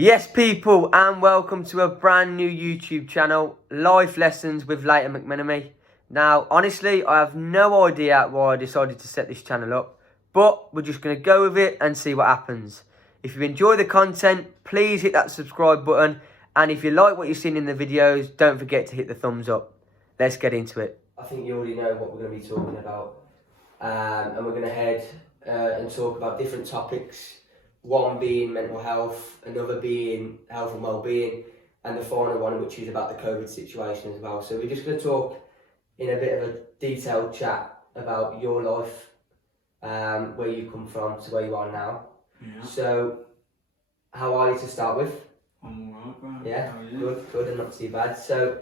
Yes, people, and welcome to a brand new YouTube channel, Life Lessons with Leighton McMenemy. Now, honestly, I have no idea why I decided to set this channel up, but we're just going to go with it and see what happens. If you enjoy the content, please hit that subscribe button, and if you like what you've seen in the videos, don't forget to hit the thumbs up. Let's get into it. I think you already know what we're going to be talking about, and we're going to head and talk about different topics. One being mental health, another being health and well-being, and the final one which is about the COVID situation as well. So we're just going to talk in a bit of a detailed chat about your life, where you come from to where you are now. Yeah. So, how are you to start with? I'm alright, man. Yeah, How are you? good and not too bad. So,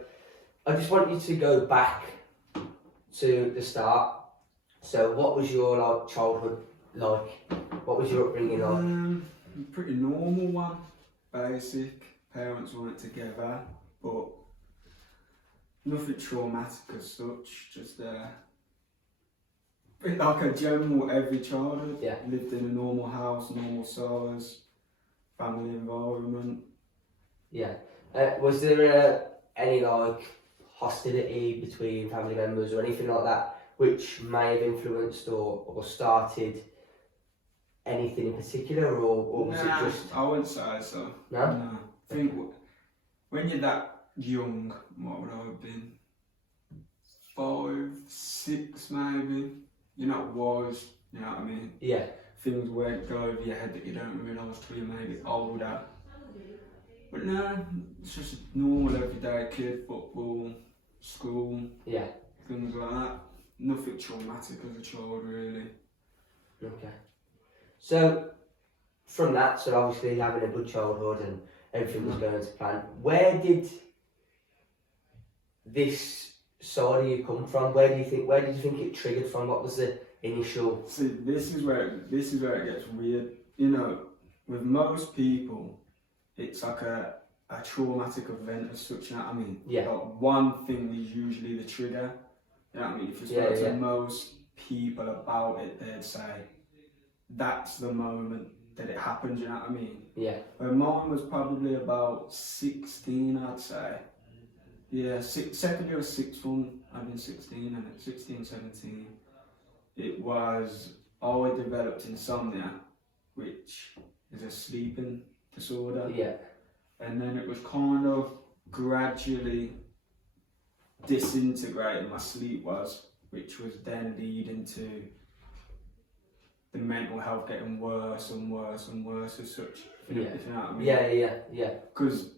I just want you to go back to the start. So, what was your childhood like? What was your upbringing like? Pretty normal one, basic. Parents weren't together, but nothing traumatic as such. Just like a general every childhood. Yeah. Lived in a normal house, normal size, family environment. Yeah. Was there any hostility between family members or anything like that, which may have influenced or started anything in particular, or was it just? I wouldn't say so. No? No. I think when you're that young, what would I have been? 5, 6 maybe. You're not wise, you know what I mean? Yeah. Things won't go over your head that you don't realise till you're maybe older. But no, it's just a normal everyday kid, football, school, Yeah. things like that. Nothing traumatic as a child really. Okay. So, from that, so obviously having a good childhood and everything was going to plan, where did this side of you come from? Where did you think it triggered from? What was the initial? See, this is where it gets weird. You know, with most people, it's like a traumatic event as such, you know what I mean? Yeah. Like one thing is usually the trigger. You know what I mean? If you spoke to most people about it, they'd say, that's the moment that it happened, you know what I mean? Yeah. Well, mine was probably about 16, I'd say. Yeah, second year of sixth form, I've been 16, and at 16, 17, it was, I developed insomnia, which is a sleeping disorder. Yeah. And then it was kind of gradually disintegrating my sleep was, which was then leading to the mental health getting worse and worse and worse as such. If you know what I mean? Yeah. Because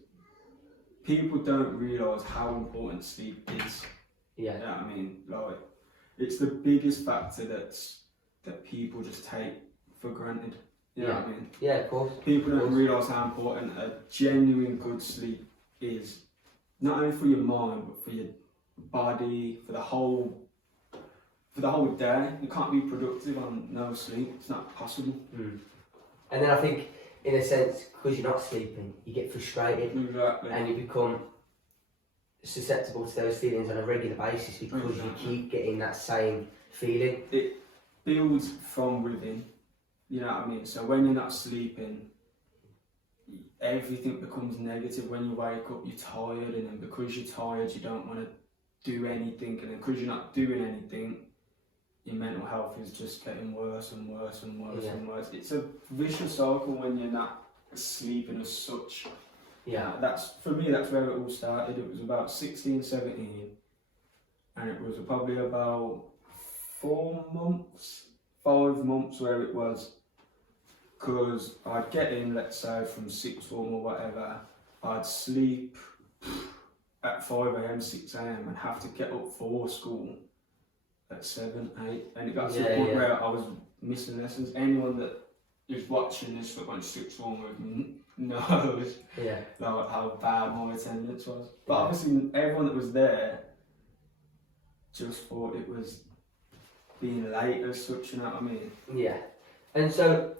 people don't realise how important sleep is. Yeah. You know what I mean? Like, it's the biggest factor that people just take for granted. You know what I mean? Yeah, of course. People don't realise how important a genuine good sleep is. Not only for your mind, but for your body, for the whole day. You can't be productive on no sleep. It's not possible. And then I think, in a sense, because you're not sleeping, you get frustrated. Exactly. And you become susceptible to those feelings on a regular basis because you keep getting that same feeling. It builds from within. You know what I mean? So when you're not sleeping, everything becomes negative. When you wake up, you're tired, and then because you're tired, you don't want to do anything, and then because you're not doing anything, your mental health is just getting worse and worse and worse and worse. It's a vicious cycle when you're not sleeping as such. Yeah. For me, that's where it all started. It was about 16, 17, and it was probably about 5 months where it was, because I'd get in, let's say, from sixth form or whatever, I'd sleep at 5 AM, 6 AM, and have to get up for school at 7, 8, and it got to the point where I was missing lessons. Anyone that is watching this that went sixth form with me knows like how bad my attendance was. But obviously everyone that was there just thought it was being late as such, you know what I mean? Yeah. And so,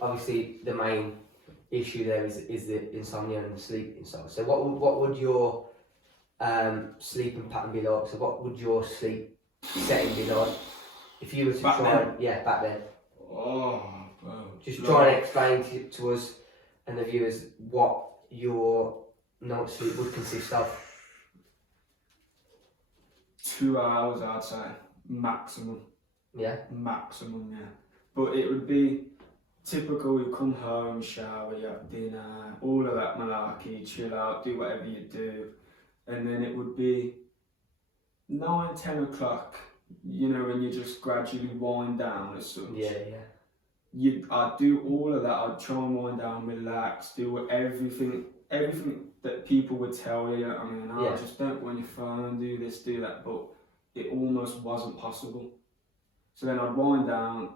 obviously the main issue there is the insomnia and the sleeping side. So what would your sleeping pattern be like? So what would your sleep setting be like if you were to back then? Oh, bro. Just try and explain to us and the viewers what your night's sleep would consist of. 2 hours, I'd say, maximum. Yeah. Maximum, yeah. But it would be typical, you come home, shower, you have dinner, all of that malarkey, chill out, do whatever you do. And then it would be 9, 10 o'clock, you know, when you just gradually wind down as such. Yeah, yeah. I'd do all of that, I'd try and wind down, relax, do everything that people would tell you. I mean, Yeah. just don't go on your phone, do this, do that, but it almost wasn't possible. So then I'd wind down,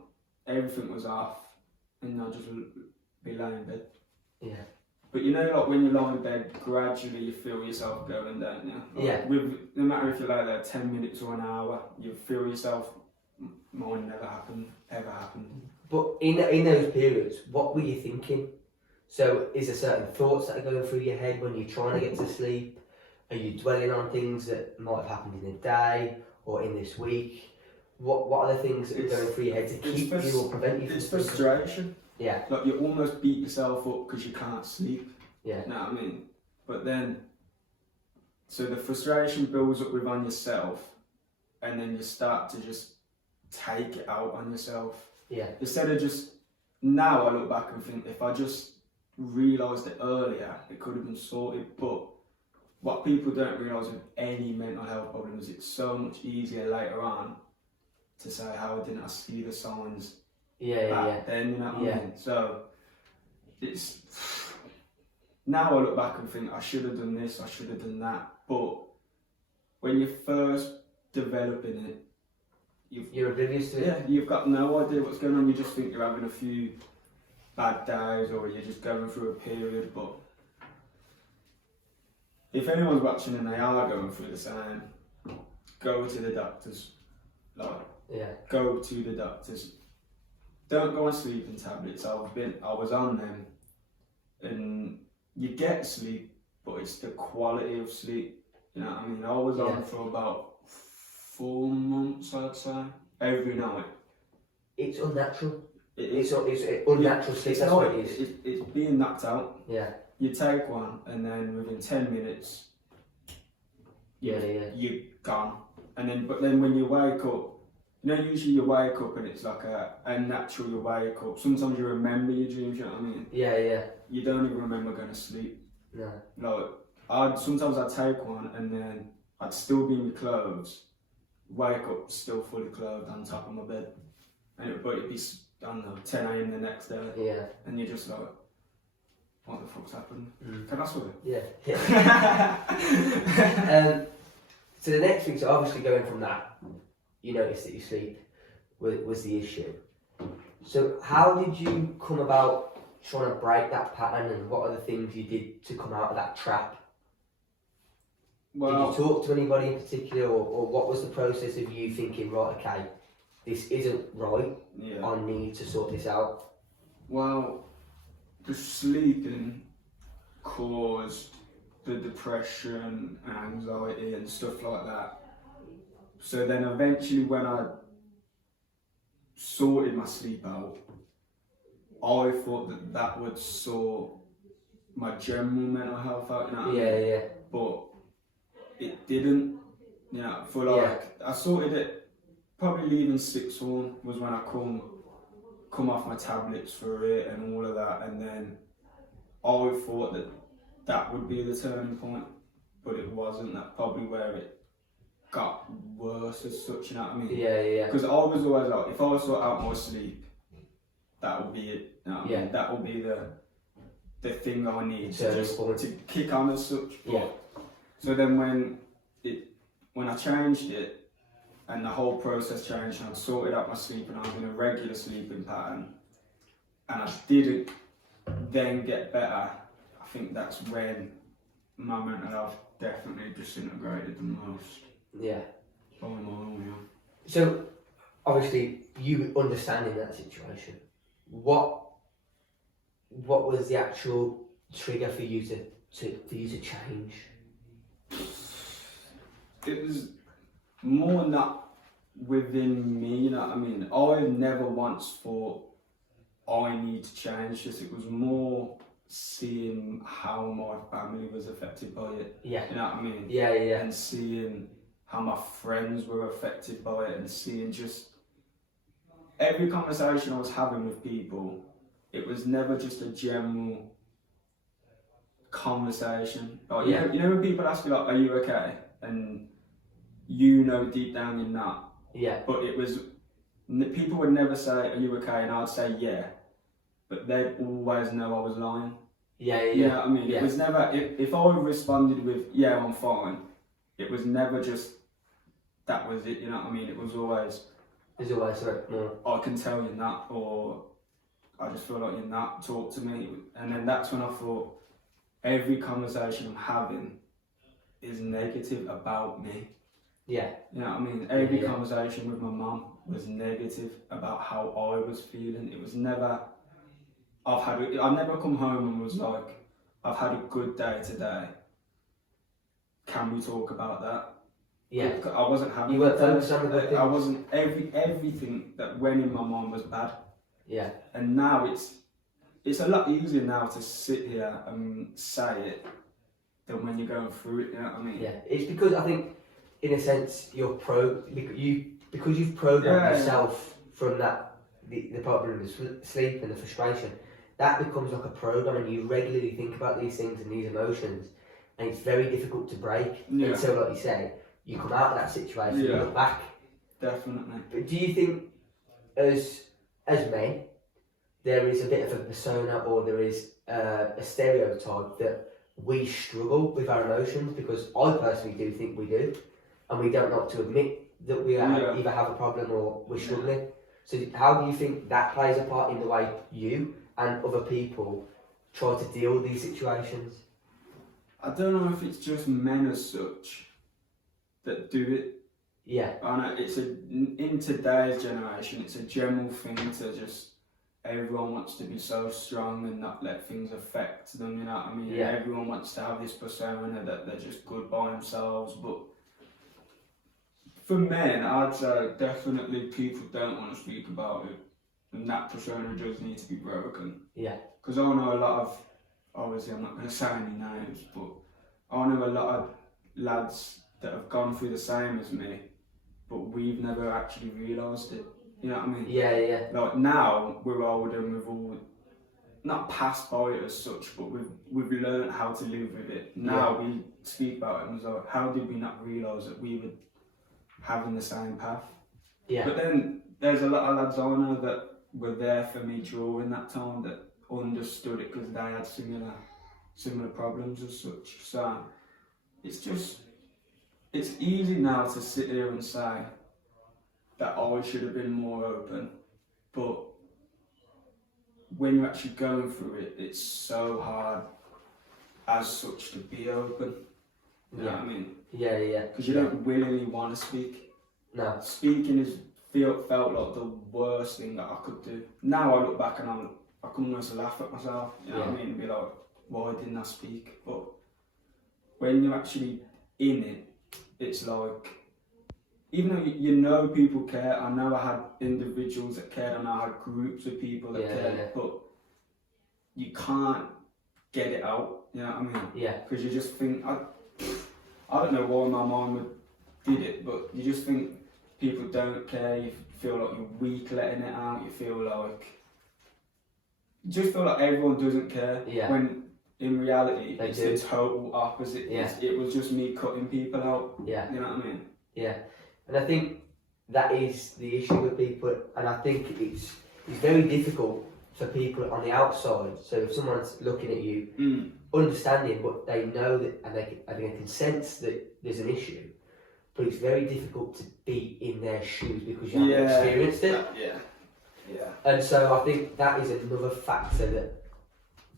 everything was off, and I'd just be laying in bed. Yeah. But you know, like when you lie in bed, gradually you feel yourself going, don't you? Like, Yeah. No matter if you lay there 10 minutes or an hour, you feel yourself, mine never happened, ever happened. But in those periods, what were you thinking? So is there certain thoughts that are going through your head when you're trying to get to sleep? Are you dwelling on things that might have happened in the day or in this week? What are the things that are going through your head to keep you or prevent you from It's sleeping? frustration. Yeah. Like you almost beat yourself up because you can't sleep. Yeah. You know what I mean? But then, so the frustration builds up within yourself, and then you start to just take it out on yourself. Yeah. Instead of just, now I look back and think, if I just realised it earlier, it could have been sorted. But what people don't realise with any mental health problems, it's so much easier later on to say, how didn't I see the signs back then, you know what I mean? So it's, now I look back and think I should have done this, I should have done that. But when you're first developing it, you're oblivious to it. Yeah, you've got no idea what's going on. You just think you're having a few bad days or you're just going through a period. But if anyone's watching and they are going through the same, go to the doctors. Go to the doctors. Don't go on sleeping tablets. I was on them, and you get sleep, but it's the quality of sleep. You know what I mean? I was on for about 4 months, I'd say, every night. It's unnatural. It's unnatural sleep. That's what it is. It's being knocked out. Yeah. You take one, and then within 10 minutes, you're gone. But then when you wake up, you know, usually you wake up and it's like a natural, you wake up. Sometimes you remember your dreams, you know what I mean? Yeah, yeah. You don't even remember going to sleep. No. Like, sometimes I'd take one and then I'd still be in my clothes, wake up still fully clothed on top of my bed. But it'd be, I don't know, 10 AM the next day. Yeah. And you're just like, what the fuck's happened? Mm. Can I swear? Yeah. So the next thing, so obviously going from that, you noticed that your sleep was the issue. So how did you come about trying to break that pattern, and what are the things you did to come out of that trap? Well, did you talk to anybody in particular, or what was the process of you thinking, right, okay, this isn't right, I need to sort this out? Well, the sleeping caused the depression and anxiety and stuff like that. So then eventually when I sorted my sleep out, I thought that would sort my general mental health out, you know what I mean? But it didn't, you know, I sorted it, probably leaving sixth form was when I come off my tablets for it and all of that, and then I thought that would be the turning point, but it wasn't. That's probably where it got worse as such, you know what I mean? Yeah. Because I was always like, if I sort out my sleep, that would be it. You know what I mean? That would be the thing I need to kick on as such. But, so then when I changed it, and the whole process changed, and I sorted out my sleep, and I was in a regular sleeping pattern, and I didn't then get better, I think that's when my mental health definitely disintegrated the most. Yeah. By my own, So, obviously, you understanding that situation, what was the actual trigger for you to change? It was more not within me, you know what I mean? I never once thought I need to change this. It was more seeing how my family was affected by it. Yeah. You know what I mean? Yeah, yeah. And seeing how my friends were affected by it, and seeing just every conversation I was having with people, it was never just a general conversation. Like, Yeah. you know when people ask you like, "Are you okay?" and you know deep down you're not. Yeah. But it was, people would never say, "Are you okay?" and I'd say, "Yeah," but they'd always know I was lying. Yeah, yeah. You know what I mean? Yeah. It was never, if I responded with, "Yeah, I'm fine," it was never just, that was it, you know what I mean? It was always, There's always more. "I can tell you're not," or "I just feel like you're not, talk to me." And then that's when I thought, every conversation I'm having is negative about me. Yeah. You know what I mean? Every conversation with my mum was negative about how I was feeling. It was never, I've never come home and was like, "I've had a good day today. Can we talk about that?" Yeah. I wasn't having. You weren't focused on the good things. I wasn't. Everything that went in my mind was bad. Yeah. And now it's a lot easier now to sit here and say it than when you're going through it. You know what I mean? Yeah. It's because I think, in a sense, because you've programmed yourself from that the problem of sleep and the frustration. That becomes like a program, and you regularly think about these things and these emotions, and it's very difficult to break. Yeah. And so, like you say, you come out of that situation, you look back. Definitely. But do you think, as men, there is a bit of a persona, or there is a stereotype that we struggle with our emotions? Because I personally do think we do, and we don't like to admit that we either have a problem or we're struggling. So how do you think that plays a part in the way you and other people try to deal with these situations? I don't know if it's just men as such that do it. Yeah. I know in today's generation, it's a general thing to just, everyone wants to be so strong and not let things affect them, you know what I mean? Yeah. Everyone wants to have this persona that they're just good by themselves, but for men, I'd say definitely people don't want to speak about it, and that persona does need to be broken. Yeah. Because I know a lot of, obviously I'm not going to say any names, but I know a lot of lads that have gone through the same as me, but we've never actually realised it. You know what I mean? Yeah, yeah. Like now we're older and we've all not passed by it as such, but we've learned how to live with it. Now we speak about it and it's like, how did we not realise that we were having the same path? Yeah. But then there's a lot of lads I know that were there for me during that time that understood it because they had similar problems as such. So it's easy now to sit here and say that I should have been more open, but when you're actually going through it, it's so hard as such to be open. You know what I mean? Yeah, yeah. Because you don't willingly want to speak. No. Speaking felt like the worst thing that I could do. Now I look back and I can almost laugh at myself. You know what I mean? And be like, why didn't I speak? But when you're actually in it, it's like, even though you know people care, I know I had individuals that cared, and I had groups of people that cared, but you can't get it out, you know what I mean? Yeah. Because you just think, I don't know why my mum did it, but you just think people don't care, you feel like you're weak letting it out, you just feel like everyone doesn't care, when in reality it's the total opposite. It was just me cutting people out, you know what I mean? Yeah. And I think that is the issue with people, and I think it's very difficult for people on the outside. So if someone's looking at you, understanding, but they know that, and they can sense that there's an issue, but it's very difficult to be in their shoes because you haven't experienced it. Yeah. And so I think that is another factor that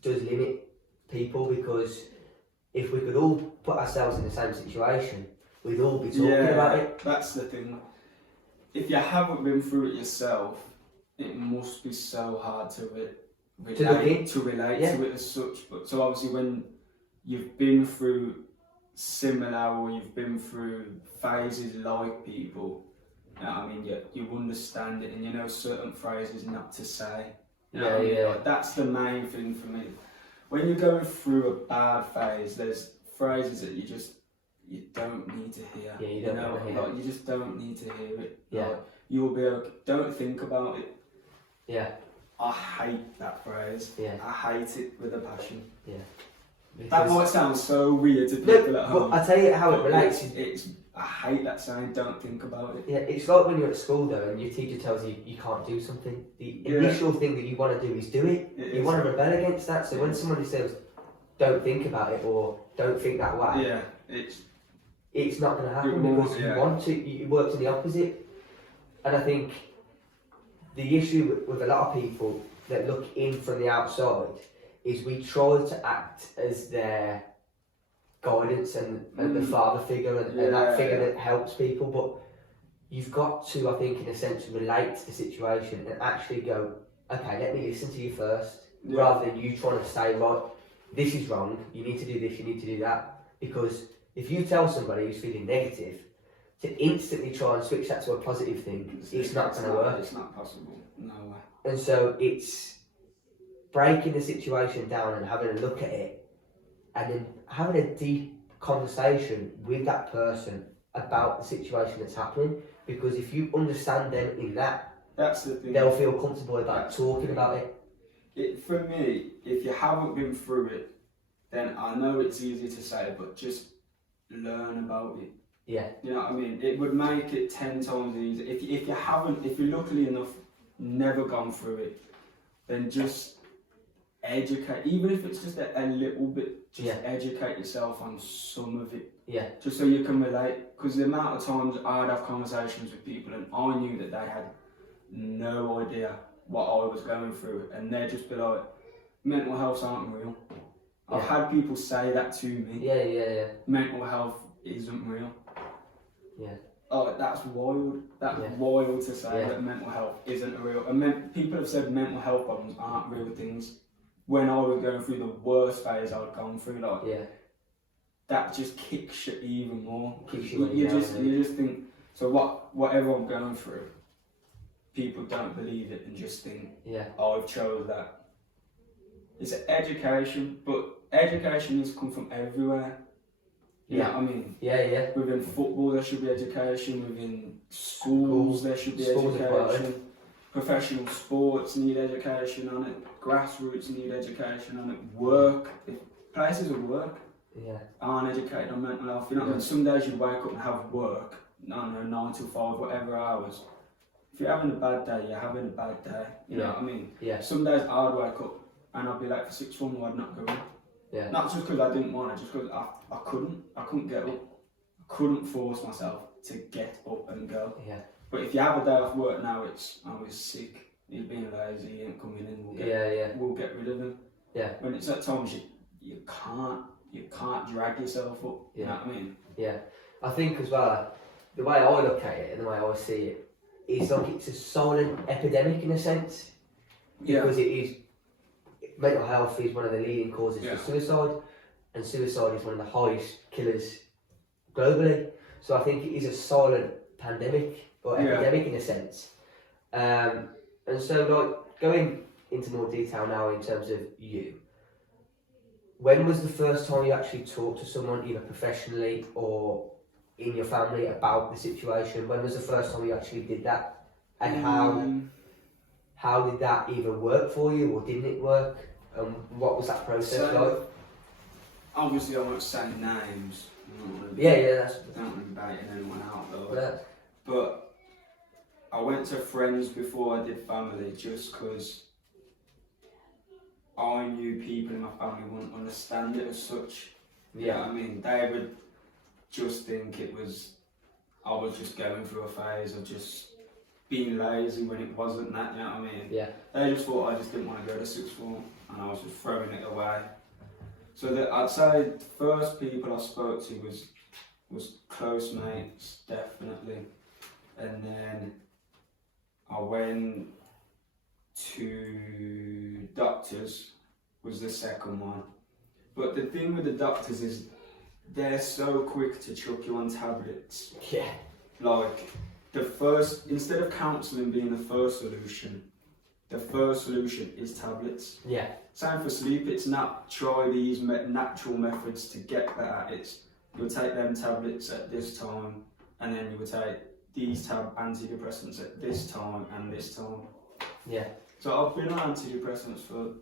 does limit people, because if we could all put ourselves in the same situation, we'd all be talking about it. That's the thing. If you haven't been through it yourself, it must be so hard to relate to it as such. But so obviously when you've been through similar, or you've been through phases like people, you know what I mean, you understand it, and you know certain phrases not to say. You know what I mean? Like, that's the main thing for me. when you're going through a bad phase, there's phrases that you don't need to hear. Yeah, you don't want to hear. Like, you just don't need to hear it. Yeah. Like, you'll be okay. Don't think about it. Yeah. I hate that phrase. Yeah. I hate it with a passion. Yeah. That Because- might sound so weird to people at home. But I tell you how it relates. I hate that saying, don't think about it. Yeah, it's like when you're at school though and your teacher tells you you can't do something. The initial thing that you want to do is do it. You want to rebel against that. So when somebody says, don't think about it or don't think that way, it's not going to happen because you want to. You work to the opposite. And I think the issue with a lot of people that look in from the outside is we try to act as their guidance and the father figure and that figure that helps people, but you've got to, I think, in a sense, relate to the situation and actually go, okay, let me listen to you first, rather than you trying to say, right, this is wrong, you need to do this, you need to do that. Because if you tell somebody who's feeling negative to instantly try and switch that to a positive thing, it's not going to work. It's not possible, no way. And so it's breaking the situation down and having a look at it and then having a deep conversation with that person about the situation that's happening, because if you understand them in that, that's the thing. They'll feel comfortable about talking about it. For me, if you haven't been through it, then I know it's easy to say, but just learn about it. Yeah. You know what I mean? It would make it 10 times easier. If you're luckily enough never gone through it, then just educate, even if it's just a little bit, just educate yourself on some of it. Yeah. Just so you can relate. Because the amount of times I'd have conversations with people and I knew that they had no idea what I was going through, and they'd just be like, mental health aren't real. I've had people say that to me. Yeah. Mental health isn't real. Yeah. Oh, that's wild. That's wild to say that mental health isn't real. And people have said mental health problems aren't real things. When I was going through the worst phase I'd gone through, that just kicks you even more. You just think, so whatever I'm going through, people don't believe it and just think, I've chose that. It's education, but education needs to come from everywhere. You know what I mean? Yeah. Within football there should be education, within schools there should be education. Professional sports need education on it, grassroots need education on it, work, places of work aren't educated on mental health. You know what I mean? Some days you wake up and have work, I don't know, 9 to 5, whatever hours. If you're having a bad day, you're having a bad day. You know what I mean? Yeah. Some days I'd wake up and I'd be late for sixth form, I'd not go in. Yeah. Not just because I didn't want it, just because I couldn't get up. I couldn't force myself to get up and go. Yeah. But if you have a day off work now, I was sick, he's being lazy, he ain't coming in, we'll get rid of him. Yeah. When it's at times you can't drag yourself up. You know what I mean? Yeah. I think as well, the way I look at it and the way I see it, is like it's a silent epidemic in a sense. Because it is, mental health is one of the leading causes for suicide, and suicide is one of the highest killers globally. So I think it is a silent pandemic or epidemic in a sense. And so, like, going into more detail now in terms of you, when was the first time you actually talked to someone, either professionally or in your family, about the situation? When was the first time you actually did that? And how did that either work for you or didn't it work? And what was that process like? Obviously I won't say names. That's... I don't want to be baiting anyone out though. Yeah. But I went to friends before I did family, just because I knew people in my family wouldn't understand it as such. Yeah. You know what I mean? They would just think I was just going through a phase of just being lazy when it wasn't that, you know what I mean? Yeah. They just thought I just didn't want to go to sixth form and I was just throwing it away. So I'd say the first people I spoke to was close mates, definitely. And then I went to doctors, was the second one. But the thing with the doctors is they're so quick to chuck you on tablets. Yeah. Like, instead of counselling being the first solution, the first solution is tablets. Yeah. Same for sleep. It's not try these natural methods to get better. It's you'll take them tablets at this time, and then you will take these antidepressants at this time and this time. Yeah. So I've been on antidepressants for,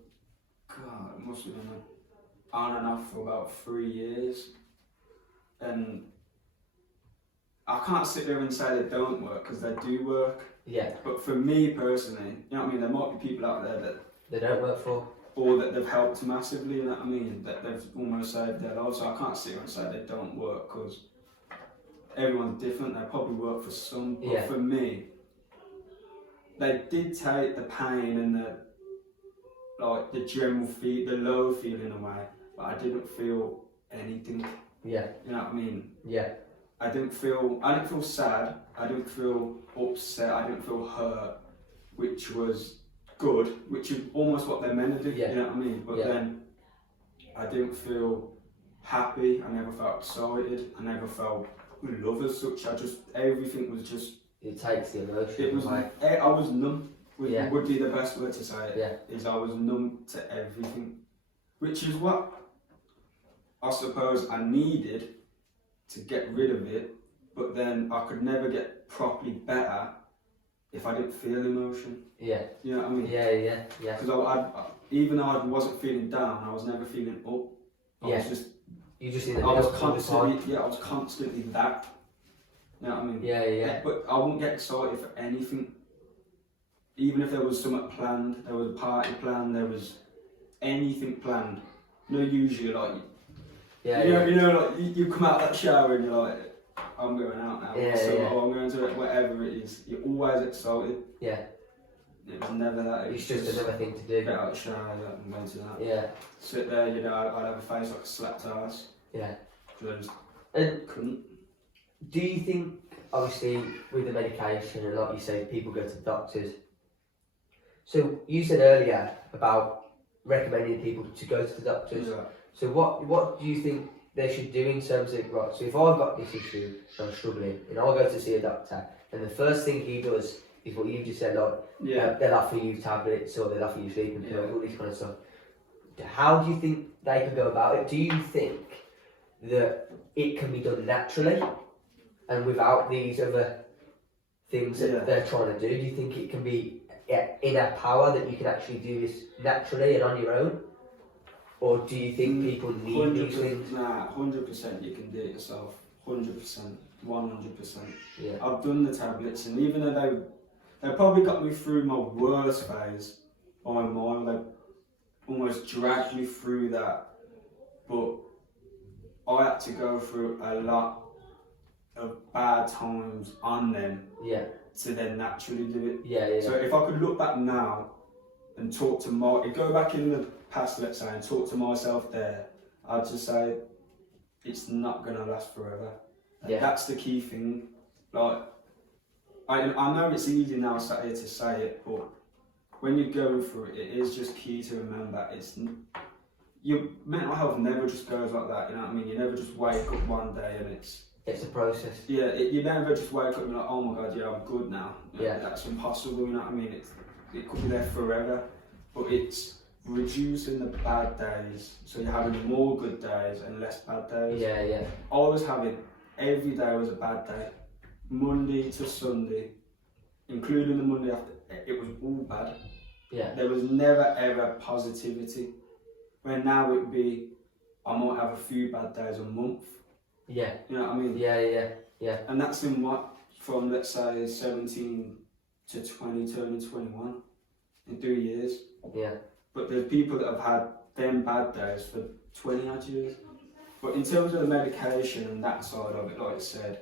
God, it must have been on and off for about 3 years, and I can't sit there and say they don't work, because they do work. Yeah. But for me personally, you know what I mean, there might be people out there that they don't work for, or that they've helped massively, you know what I mean, that they've almost saved their lives. So I can't sit here and say they don't work, because everyone's different. They probably work for some, but for me, they did take the pain and the general the low feeling away, but I didn't feel anything. Yeah. You know what I mean? Yeah. I didn't feel sad, I didn't feel upset, I didn't feel hurt, which was good, which is almost what they're meant to do, you know what I mean? But then I didn't feel happy, I never felt excited, I never felt love as such. Everything was just... It takes the emotion it was away. I was numb, would be the best word to say it, is I was numb to everything, which is what I suppose I needed to get rid of it, but then I could never get properly better if I didn't feel emotion. Yeah. You know what I mean? Yeah. Because even though I wasn't feeling down, I was never feeling up. I was constantly that. You know what I mean? Yeah. But I wouldn't get excited for anything. Even if there was something planned, there was a party planned, there was anything planned. You know, usually like... You know, like you come out of that shower and you're like, I'm going out now. Or I'm going to it, whatever it is. You're always excited. Yeah. It was never that. It's just another thing to do. Get out of the shower, I'm going to that. Yeah. Sit there, you know, I'd have a face like a slapped ass. Yeah. Because I just couldn't. Do you think, obviously, with the medication, and like you say, people go to doctors. So you said earlier about recommending people to go to the doctors. Yeah. So what do you think they should do in terms of, right, so if I've got this issue and I'm struggling and I go to see a doctor and the first thing he does is what you just said, like, they'll offer you tablets or they'll offer you sleeping pills, all this kind of stuff. How do you think they can go about it? Do you think that it can be done naturally and without these other things that they're trying to do? Do you think it can be in our power that you can actually do this naturally and on your own? Or do you think people need these things? Nah, 100% you can do it yourself. 100%, 100%. Yeah. I've done the tablets, and even though they probably got me through my worst phase by a mile, they almost dragged me through that. But I had to go through a lot of bad times on them to then naturally do it. So if I could look back now and talk to go back in the past, let's say, and talk to myself there, I'd just say it's not gonna last forever. And that's the key thing. Like, I know it's easy now sat here to say it, but when you're going through it, it is just key to remember your mental health never just goes like that. You know what I mean? You never just wake up one day and it's a process. Yeah, you never just wake up and you're like, oh my god, I'm good now. That's impossible. You know what I mean? It could be there forever, but it's reducing the bad days, so you're having more good days and less bad days. I was having, every day was a bad day, Monday to Sunday, including the Monday after, it was all bad. There was never ever positivity, where now it would be, I might have a few bad days a month. You know what I mean? And that's in what, from let's say 17 to 20, turning 21 in 3 years. But there's people that have had them bad days for 20 odd years. But in terms of the medication and that side of it, like I said,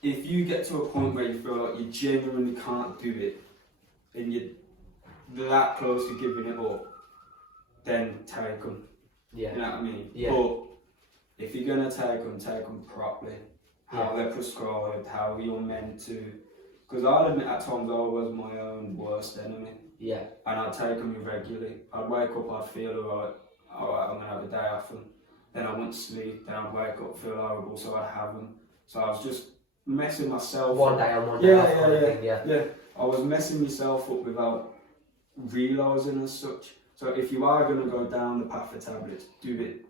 if you get to a point where you feel like you genuinely can't do it, and you're that close to giving it up, then take them. You know what I mean? But if you're going to take them properly. How they're prescribed, how you're meant to. Because I'll admit at times I was my own worst enemy. And I'd take them irregularly. I'd wake up, I'd feel alright, I'm going to have a day off them. Then I wouldn't sleep, then I'd wake up, feel horrible, so I'd have them. So I was just messing myself One day on, one day off kind of thing, I was messing myself up without realising as such. So if you are going to go down the path of tablets, do it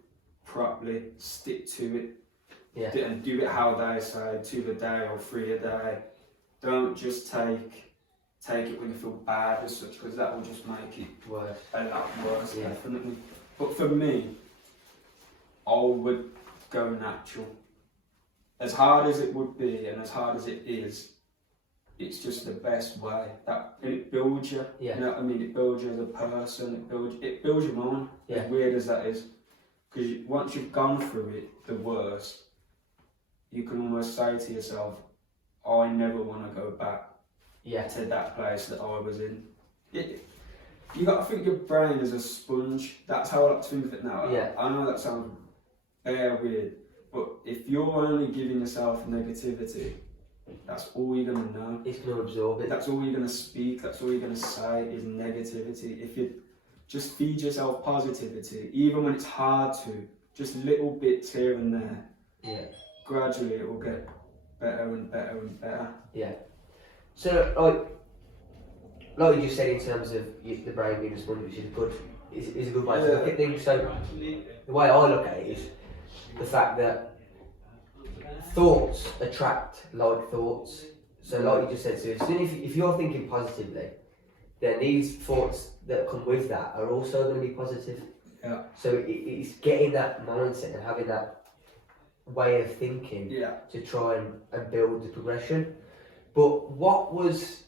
properly, stick to it, and do it how they say, 2 a day or 3 a day. Don't just take it when you feel bad as such, because that will just make it worse. A lot worse, definitely. But for me, I would go natural. As hard as it would be, and as hard as it is, it's just the best way. And it builds you. You know what I mean? It builds you as a person. It builds your mind. As weird as that is, because once you've gone through it, the worst, you can almost say to yourself, I never want to go back to that place that I was in. You got to think your brain is a sponge. That's how I like to think of it now. I know that sounds very weird, but if you're only giving yourself negativity, that's all you're going to know. It's going to absorb it. That's all you're going to speak, that's all you're going to say is negativity. If you just feed yourself positivity, even when it's hard to, just little bits here and there, gradually it will get better and better and better. So, like you just said, in terms of the brain being a sponge, which is a good way to look at things. So, the way I look at it is the fact that thoughts attract like thoughts. So, like you just said, so if you're thinking positively, then these thoughts that come with that are also going to be positive. So, it's getting that mindset and having that way of thinking to try and build the progression. But what was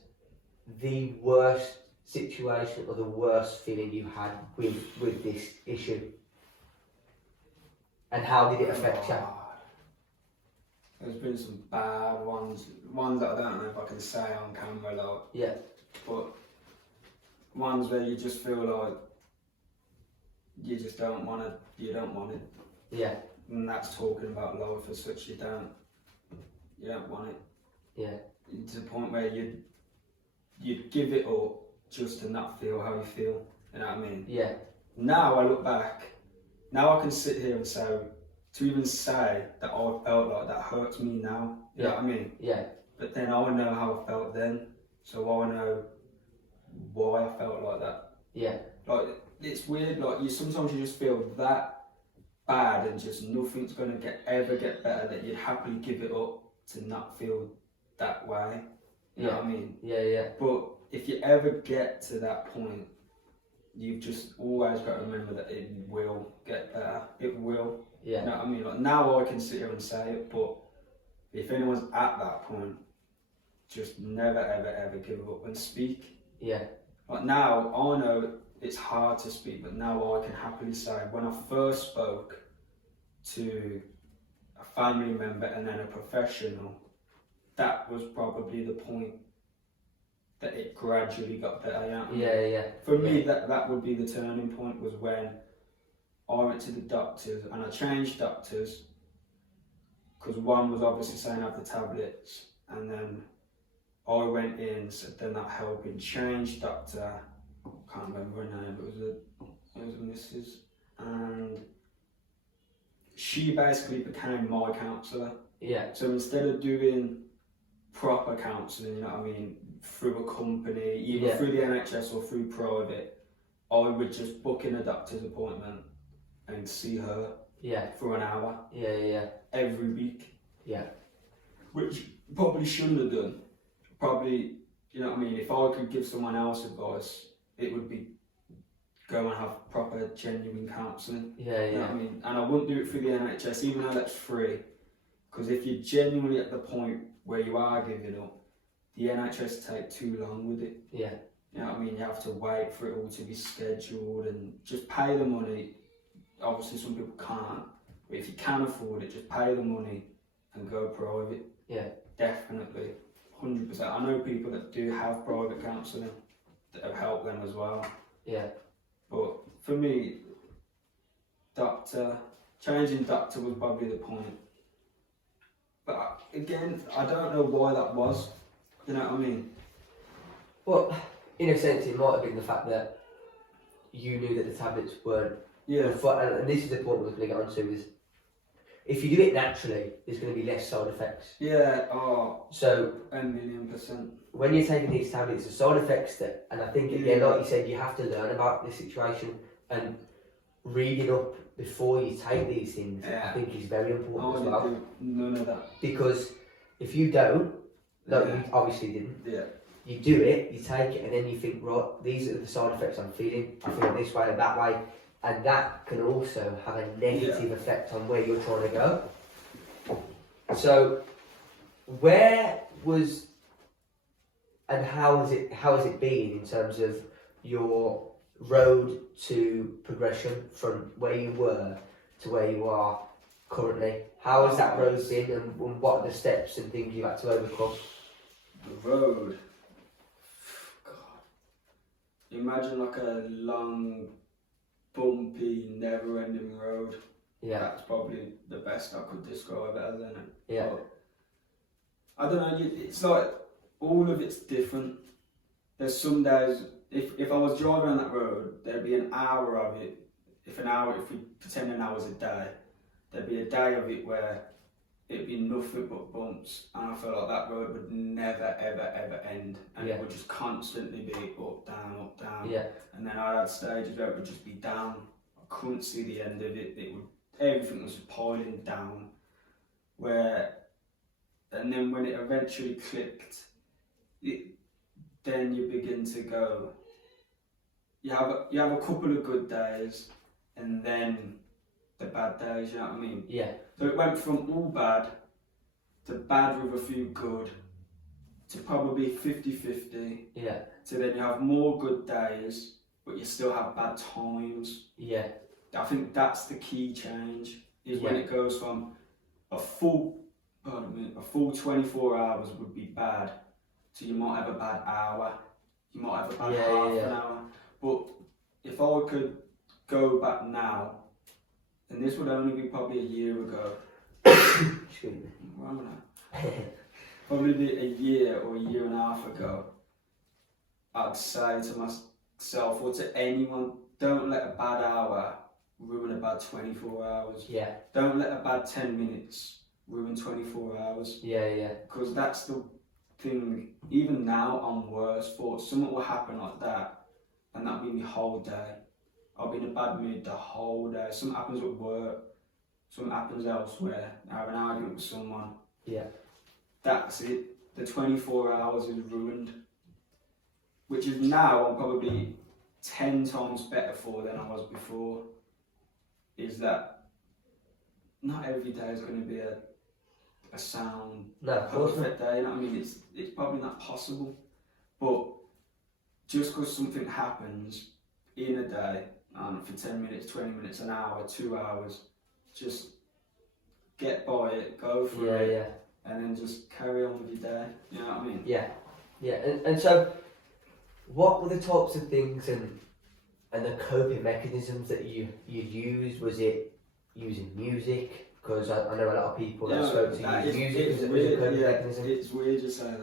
the worst situation or the worst feeling you had with this issue? And how did it affect you? There's been some bad ones that I don't know if I can say on camera, but ones where you just feel like you just don't want it. And that's talking about life as such. You don't want it. To the point where you'd give it up just to not feel how you feel. You know what I mean? Now I look back, now I can sit here and say, to even say that I felt like that hurts me now. You know what I mean? But then I know how I felt then, so I know why I felt like that. Like, it's weird, like sometimes you just feel that bad and just nothing's gonna ever get better, that you'd happily give it up to not feel that way. You know what I mean? But if you ever get to that point, you've just always got to remember that it will get better. It will. You know what I mean? Like, now I can sit here and say it, but if anyone's at that point, just never ever ever give up and speak. Like, now I know it's hard to speak, but now I can happily say, when I first spoke to a family member and then a professional, that was probably the point that it gradually got better. You know? For me, that would be the turning point, was when I went to the doctors and I changed doctors, because one was obviously saying have the tablets, and then I went in, said they're not helping, changed doctor, can't remember her name, it was a Mrs. And she basically became my counsellor. So instead of doing proper counselling, you know what I mean, through a company, either through the NHS or through private, I would just book in a doctor's appointment and see her for an hour every week. Which probably shouldn't have done. Probably, you know what I mean, if I could give someone else advice, it would be go and have proper, genuine counselling. You know what I mean? And I wouldn't do it through the NHS, even though that's free. Because if you're genuinely at the point where you are giving up, the NHS take too long with it. You know what I mean? You have to wait for it all to be scheduled and just pay the money. Obviously some people can't, but if you can afford it, just pay the money and go private. Definitely, 100%. I know people that do have private counselling that have helped them as well. But for me, changing doctor was probably the point. But again, I don't know why that was. You know what I mean? Well, in a sense, it might have been the fact that you knew that the tablets weren't. And this is the point we're going to get onto, is if you do it naturally, there's going to be less side effects. So 1,000,000%. when you're taking these tablets, the side effects that, and I think again, like you said, you have to learn about the situation and reading up before you take these things. I think is very important as well. None of that. Because if you don't, like you obviously didn't. Yeah. You do it, you take it, and then you think, right, these are the side effects I'm feeling. I feel this way or that way, and that can also have a negative effect on where you're trying to go. So, where was and how has it been in terms of your road to progression from where you were to where you are currently? How has that road been, and what are the steps and things you've had to overcome? The road. Imagine like a long, bumpy, never-ending road. Yeah. That's probably the best I could describe it as, isn't it? Yeah. But, I don't know, it's like, all of it's different. There's some days, if I was driving on that road, there'd be an hour of it. If we pretend an hour's a day, there'd be a day of it where it'd be nothing but bumps, and I felt like that road would never ever end, and it would just constantly be up, down, Yeah. and then I had stages where it would just be down. I couldn't see the end of it. Everything was piling down. And then when it eventually clicked, then you begin to go. You have a couple of good days, and then the bad days. You know what I mean? Yeah. So it went from all bad to bad with a few good to probably 50-50. Yeah. So then you have more good days, but you still have bad times. Yeah. I think that's the key change, is when it goes from a full 24 hours would be bad, so you might have a bad hour, you might have a bad half an hour. But if I could go back now, and this would only be probably a year ago. Excuse me. Probably be a year or a year and a half ago, I'd say to myself or to anyone, don't let a bad hour ruin a bad 24 hours. Yeah. Don't let a bad 10 minutes ruin 24 hours. Yeah. Because that's the thing. Even now, I'm worse for something will happen like that, and that'll be my whole day. I'll be in a bad mood the whole day. Something happens at work, something happens elsewhere. I have an argument with someone. Yeah. That's it. The 24 hours is ruined. Which is now I'm probably 10 times better for than I was before. Is that not every day is going to be a sound, perfect day. You know what I mean? It's probably not possible. But just because something happens in a day, for 10 minutes, 20 minutes, an hour, 2 hours, just get by it, go through it, and then just carry on with your day. You know what I mean? Yeah. And so, what were the types of things and the coping mechanisms that you used? Was it using music? Because I know a lot of people that spoke to use music as a coping mechanism. It's weird you say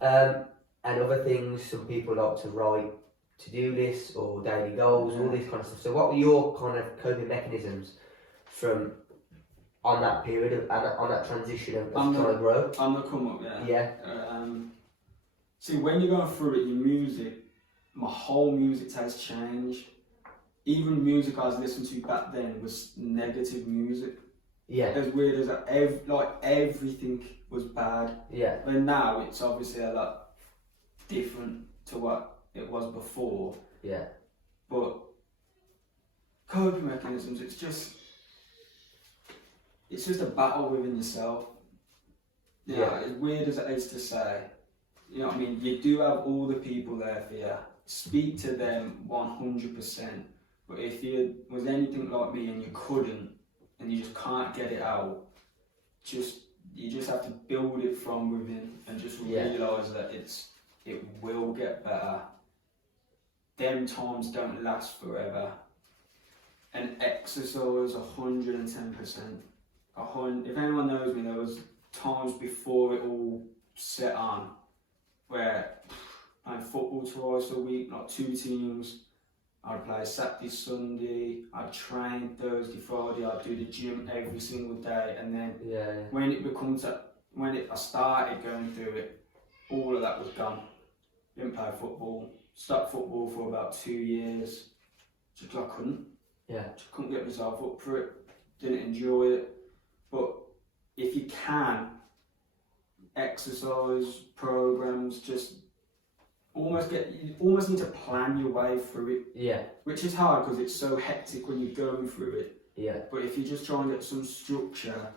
that, and other things, some people like to write to-do lists or daily goals, all this kind of stuff. So what were your kind of coping mechanisms from on that period of, on that transition of trying to grow? I'm the come up, Yeah. See, when you're going through it, your music, my whole music taste changed. Even music I was listening to back then was negative music. Yeah. As weird as that, everything was bad. Yeah. But now it's obviously a lot different to what it was before. Yeah. But coping mechanisms, it's just a battle within yourself. You know, as weird as it is to say, you know what I mean? You do have all the people there for you. Speak to them 100%. But if you was anything like me and you couldn't, and you just can't get it out, you just have to build it from within and just realise that it will get better. Them times don't last forever. And exercise 110%. If anyone knows me, there was times before it all set on where I played football twice a week, like 2 teams. I'd play Saturday, Sunday, I'd train Thursday, Friday, I'd do the gym every single day, and then when I started going through it, all of that was gone. Didn't play football. Stopped football for about 2 years. Just 'cause I couldn't. Yeah. Just couldn't get myself up for it. Didn't enjoy it. But if you can, exercise programs, just you almost need to plan your way through it. Yeah. Which is hard because it's so hectic when you're going through it. Yeah. But if you just try and get some structure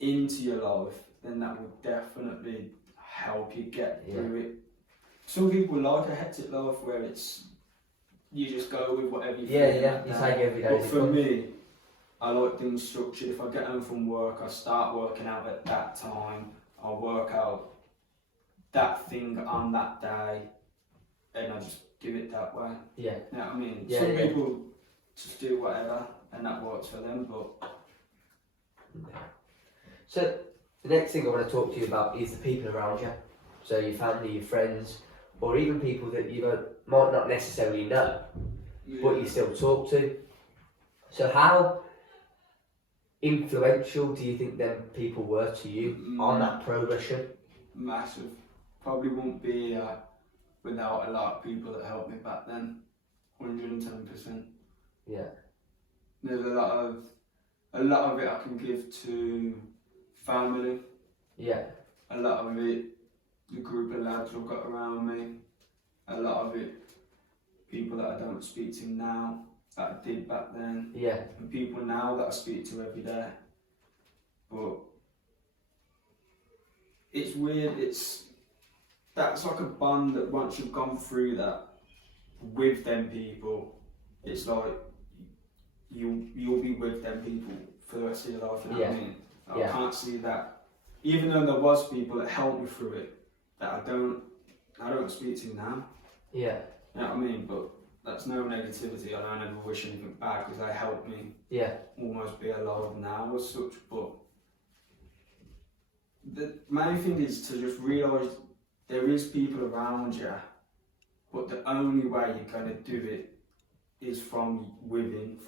into your life, then that will definitely help you get through it. Some people like a hectic life where you just go with whatever you feel. Yeah, you take every day. But for me, I like things structured. If I get home from work, I start working out at that time. I'll work out that thing on that day, and I just do it that way. Yeah. You know what I mean? Yeah, Some people just do whatever, and that works for them, but... So, the next thing I want to talk to you about is the people around you. So, your family, your friends, or even people that you might not necessarily know, but you still talk to. So, how influential do you think them people were to you on that progression? Massive. Probably won't be without a lot of people that helped me back then. 110%. Yeah. There's a lot of it I can give to family. Yeah. A lot of it, the group of lads I've got around me. A lot of it, people that I don't speak to now, that I did back then. Yeah. And people now that I speak to every day. But it's weird, that's like a bond that once you've gone through that with them people, it's like you'll be with them people for the rest of your life, you know what I mean? I can't see that, even though there was people that helped me through it, that I don't speak to now. Yeah. You know what I mean? But that's no negativity. I don't ever wish anything bad because they helped me almost be alive now as such. But the main thing is to just realise there is people around you, but the only way you're going to do it is from within.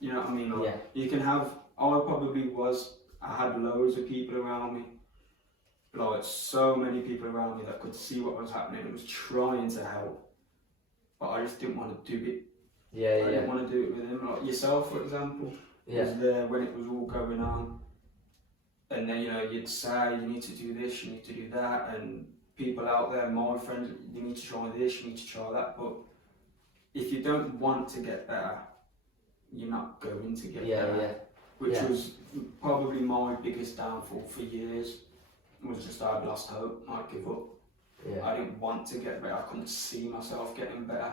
You know what I mean? Like, you can have, I had loads of people around me, like so many people around me that could see what was happening and was trying to help, but I just didn't want to do it. I didn't want to do it with them. Like yourself, for example, was there when it was all going on, and then you'd say you need to do this, you need to do that, and people out there, my friends, you need to try this, you need to try that. But if you don't want to get better, you're not going to get better. Which was probably my biggest downfall for years. Was just I'd lost hope, I'd give up. I didn't want to get better, I couldn't see myself getting better.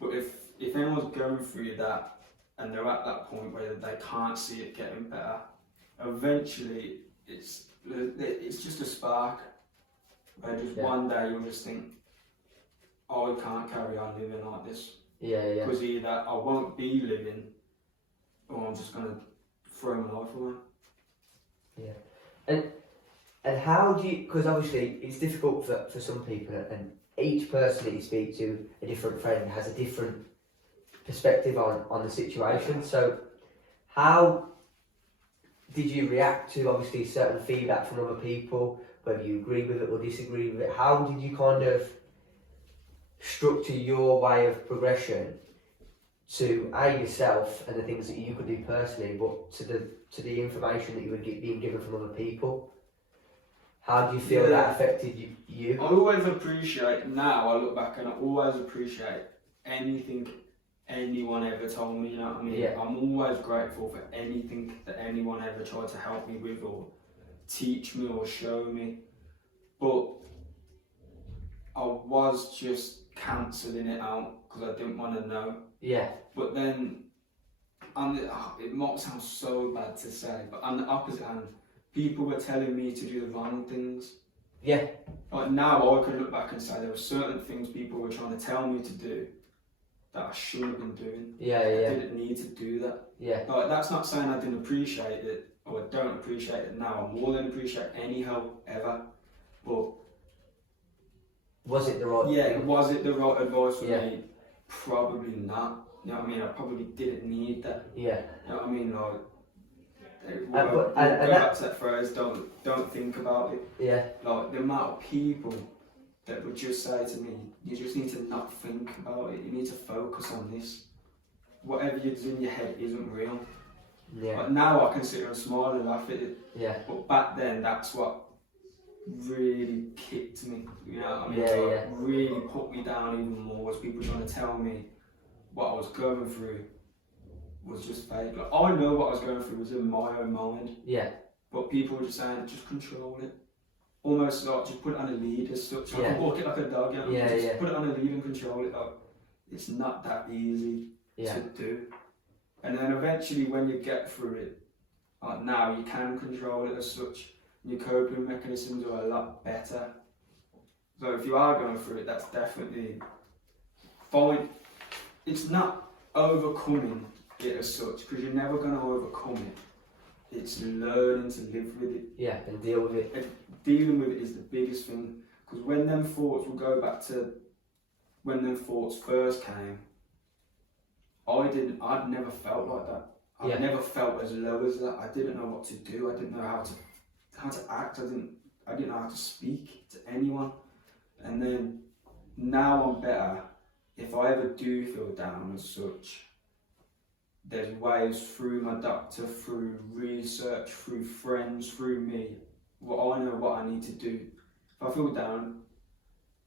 But if anyone's going through that and they're at that point where they can't see it getting better, eventually it's just a spark where just one day you'll just think, oh, I can't carry on living like this. Because either I won't be living or I'm just going to throw my life away. And how do you, because obviously it's difficult for some people, and each person that you speak to, a different friend, has a different perspective on the situation. So how did you react to obviously certain feedback from other people, whether you agree with it or disagree with it? How did you kind of structure your way of progression to yourself and the things that you could do personally, but to the information that you were being given from other people? How do you feel that affected you? I always appreciate, now I look back and I always appreciate anything anyone ever told me, you know what I mean? I'm always grateful for anything that anyone ever tried to help me with or teach me or show me. But I was just cancelling it out because I didn't want to know. But then, it might sound so bad to say, but on the opposite hand, people were telling me to do the wrong things. Like now I can look back and say there were certain things people were trying to tell me to do that I shouldn't have been doing. I didn't need to do that. Like that's not saying I didn't appreciate it or I don't appreciate it now. I more than appreciate any help ever. But was it the right thing? Was it the right advice for me? Probably not. You know what I mean? I probably didn't need that. You know what I mean? Like We'll go back to that phrase, don't think about it. Yeah. Like, the amount of people that would just say to me, you just need to not think about it, you need to focus on this. Whatever is in your head isn't real. Yeah. But now I can sit here and smile and laugh at it. Yeah. But back then, that's what really kicked me. You know what I mean? Yeah, yeah. Really put me down even more, was people trying to tell me what I was going through was just fake. Like, I know what I was going through was in my own mind. Yeah. But people were just saying, just control it. Almost like, just put it on a lead as such. I Yeah. can walk it like a dog, you know? Yeah, just yeah. put it on a lead and control it. Like, it's not that easy Yeah. to do. And then eventually when you get through it, like now you can control it as such. Your coping mechanisms are a lot better. So if you are going through it, that's definitely fine. It's not overcoming it as such, because you're never going to overcome it. It's learning to live with it. Yeah, and deal with it. And dealing with it is the biggest thing. Because when them thoughts, we'll go back to when them thoughts first came, I'd never felt like that. I never felt as low as that. I didn't know what to do. I didn't know how to act. I didn't know how to speak to anyone. And then now I'm better. If I ever do feel down as such, there's ways through my doctor, through research, through friends, through me. I know what I need to do. If I feel down,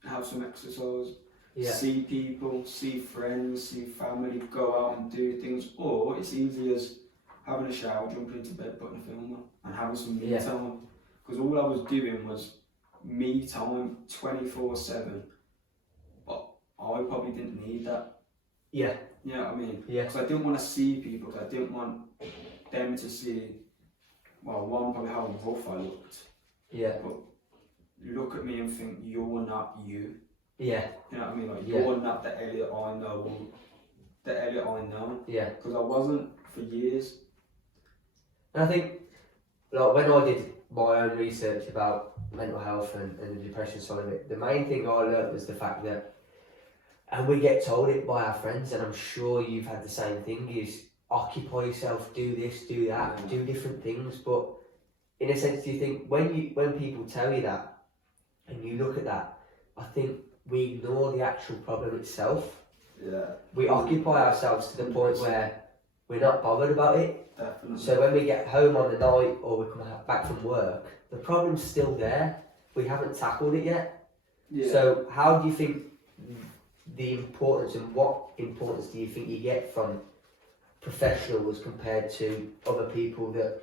have some exercise. Yeah. See people, see friends, see family, go out and do things. Or it's easy as having a shower, jumping into bed, putting a film on, and having some me time. Because all I was doing was me time 24/7. But I probably didn't need that. Yeah. You know what I mean? Yeah. Because I didn't want to see people, because I didn't want them to see, well, one, probably how rough I looked. Yeah. But look at me and think, you're not you. Yeah. You know what I mean? Like, you're not the Elliott I know, or the Elliott I know. Yeah. Because I wasn't for years. And I think, like, when I did my own research about mental health and the depression side of it, the main thing I learned was the fact that, and we get told it by our friends, and I'm sure you've had the same thing, is occupy yourself, do this, do that, do different things. But in a sense, do you think when people tell you that, and you look at that, I think we ignore the actual problem itself. Yeah. We occupy ourselves to the point where we're not bothered about it. Definitely. So when we get home on the night, or we come back from work, the problem's still there. We haven't tackled it yet. Yeah. So how do you think the importance, and what importance do you think you get from professionals compared to other people that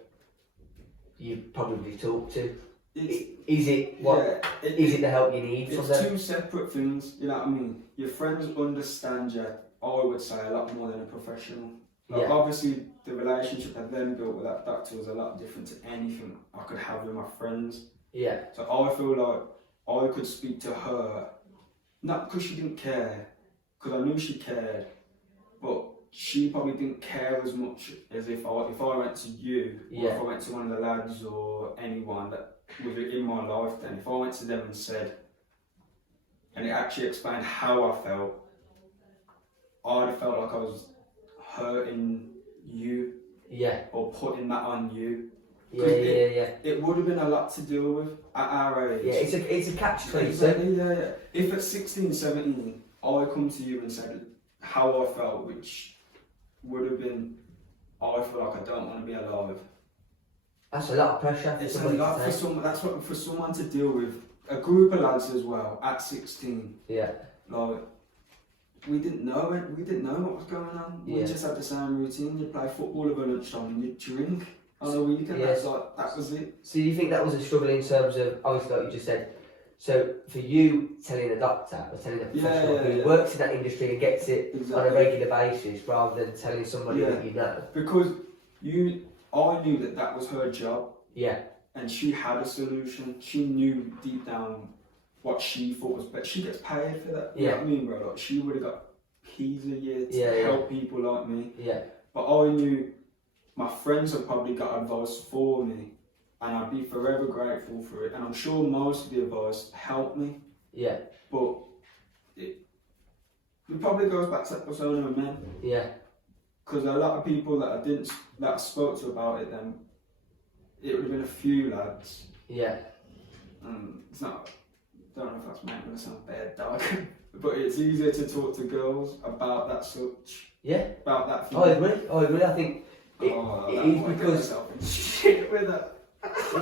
you probably talk to? Is it the help you need from them? It's two separate things, you know what I mean? Your friends understand you, I would say, a lot more than a professional. Like, obviously, the relationship I then built with that doctor was a lot different to anything I could have with my friends. Yeah. So I feel like I could speak to her, not because she didn't care, because I knew she cared, but she probably didn't care as much as if I went to you, or if I went to one of the lads or anyone that was in my life then. If I went to them and said, and it actually explained how I felt, I'd have felt like I was hurting you, or putting that on you. It would have been a lot to deal with at our age. Yeah, it's a catch-22. Exactly, yeah. If at 16, 17, I come to you and said how I felt, which would have been, I feel like I don't want to be alive. That's a lot of pressure. It's a lot for someone. That's what for someone to deal with. A group of lads as well at 16. Yeah. Like, we didn't know it. We didn't know what was going on. We just had the same routine. You play football over lunchtime and you drink on a weekend. That's like, that was it. So you think that was a struggle in terms of, obviously, like you just said, so for you telling a doctor or telling a professional who works in that industry and gets it on a regular basis, rather than telling somebody that you know? Because I knew that was her job. Yeah. And she had a solution. She knew deep down what she thought was better. She gets paid for that. You know what I mean, bro? Like, she would have got peas a year to help people like me. Yeah. But I knew my friends had probably got advice for me, and I'd be forever grateful for it. And I'm sure most of the advice helped me. Yeah. But it probably goes back to that persona of men. Yeah. Because a lot of people that I spoke to about it then it would have been a few lads. Yeah. It's not. I don't know if that's making me sound bad, dog. But it's easier to talk to girls about that such. Yeah. About that thing. I agree. I think it is because shit with it.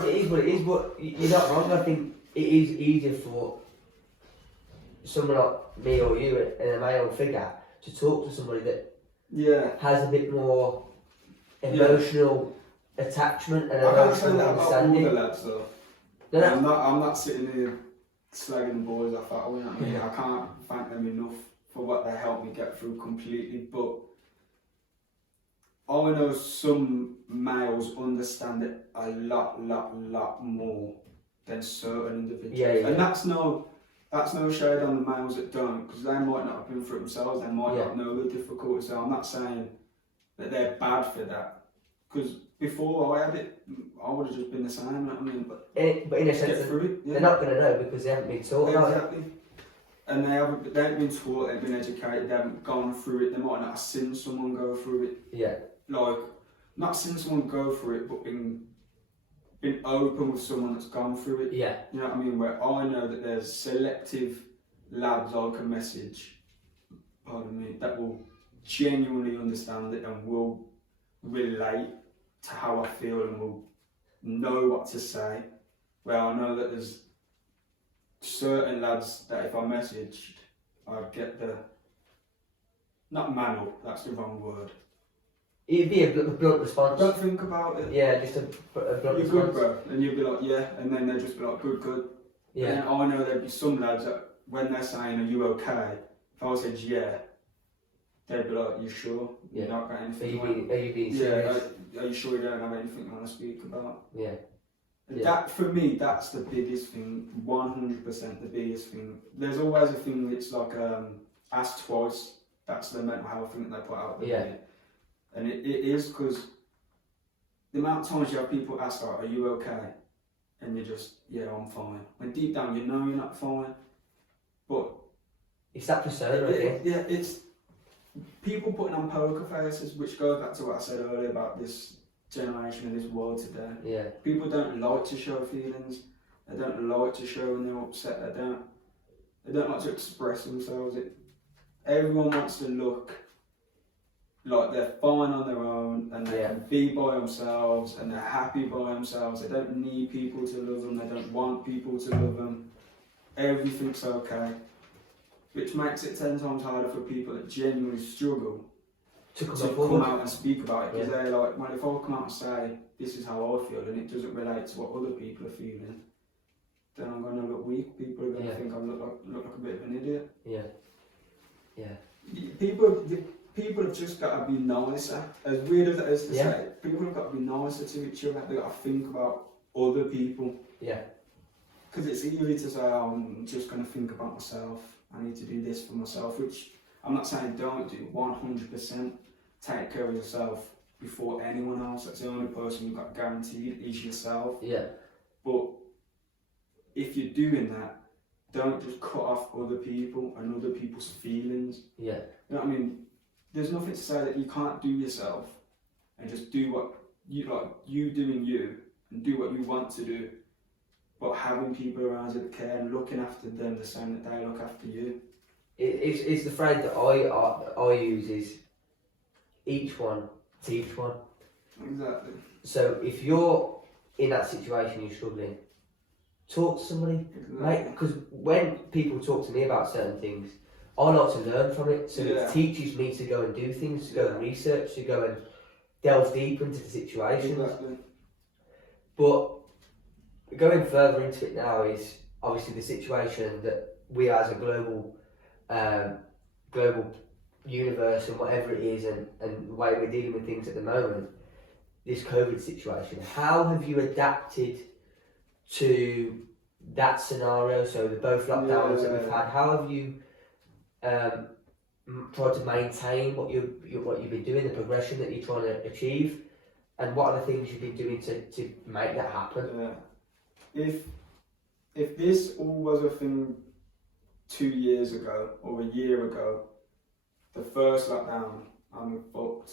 it is what it is, but you're not wrong. I think it is easier for someone like me or you, and a male figure, to talk to somebody that has a bit more emotional attachment and emotional understanding. I can't say that about all the lads though. No. I'm not sitting here slagging the boys off at all. You know what I mean? I can't thank them enough for what they helped me get through completely. But I know some males understand it a lot more than certain individuals. Yeah. And that's no shade on the males that don't, because they might not have been through it themselves. They might not know the difficulties. So I'm not saying that they're bad for that. Because before I had it, I would have just been the same. You know what I mean? But in a sense, they're not going to know because they haven't been taught about it. Exactly. And they haven't been taught, they've been educated, they haven't gone through it, they might not have seen someone go through it. Yeah. Like, not seen someone go through it, but been open with someone that's gone through it. Yeah. You know what I mean? Where I know that there's selective lads I can message, pardon me, that will genuinely understand it and will relate to how I feel and will know what to say. Where I know that there's certain lads that if I messaged, I'd get the, not man up, that's the wrong word. It'd be a blunt response. Don't think about it. Yeah, just a blunt You're response. good, bro. And you'd be like, yeah, and then they'd just be like, good. Yeah. And then I know there'd be some lads that when they're saying, are you okay? If I said, yeah, they'd be like, you sure? You're not got anything? Are you being serious? Are you sure you don't have anything you want to speak about? Yeah. That, for me, that's the biggest thing, 100% the biggest thing. There's always a thing that's like, ask twice. That's the mental health thing that they put out there. And it is because the amount of times you have people ask, are you okay? And you're just, yeah, I'm fine. When deep down you know you're not fine. But it's that persona again. Yeah, it's people putting on poker faces, which goes back to what I said earlier about this generation and this world today. Yeah. People don't like to show feelings. They don't like to show when they're upset. They don't like to express themselves. Everyone wants to look like they're fine on their own and they can be by themselves and they're happy by themselves. They don't need people to love them. They don't want people to love them. Everything's okay. Which makes it 10 times harder for people that genuinely struggle to come out and speak about it. Because they're like, well, if I come out and say, this is how I feel and it doesn't relate to what other people are feeling, then I'm going to look weak. People are going to think I look like a bit of an idiot. People have just got to be nicer. As weird as it is to say, people have got to be nicer to each other. They've got to think about other people. Yeah. Because it's easy to say, oh, I'm just going to think about myself. I need to do this for myself, which I'm not saying don't do. 100% take care of yourself before anyone else. That's the only person you've got guaranteed is yourself. Yeah. But if you're doing that, don't just cut off other people and other people's feelings. Yeah. You know what I mean? There's nothing to say that you can't do yourself and just do what you like, you doing you, and do what you want to do. But having people around you that care and looking after them the same that they look after you. It's the phrase that I use is each one teach one. Exactly. So if you're in that situation, you're struggling, talk to somebody, mate. Because when people talk to me about certain things, I like to learn from it. So it teaches me to go and do things, to go and research, to go and delve deeper into the situation. Exactly. But going further into it now is obviously the situation that we as a global universe and whatever it is and the way we're dealing with things at the moment, this COVID situation. How have you adapted to that scenario? So the both lockdowns that we've had, how have you tried to maintain what you've been doing, the progression that you're trying to achieve, and what are the things you've been doing to make that happen? If this all was a thing 2 years ago or a year ago, the first lockdown, I'm fucked.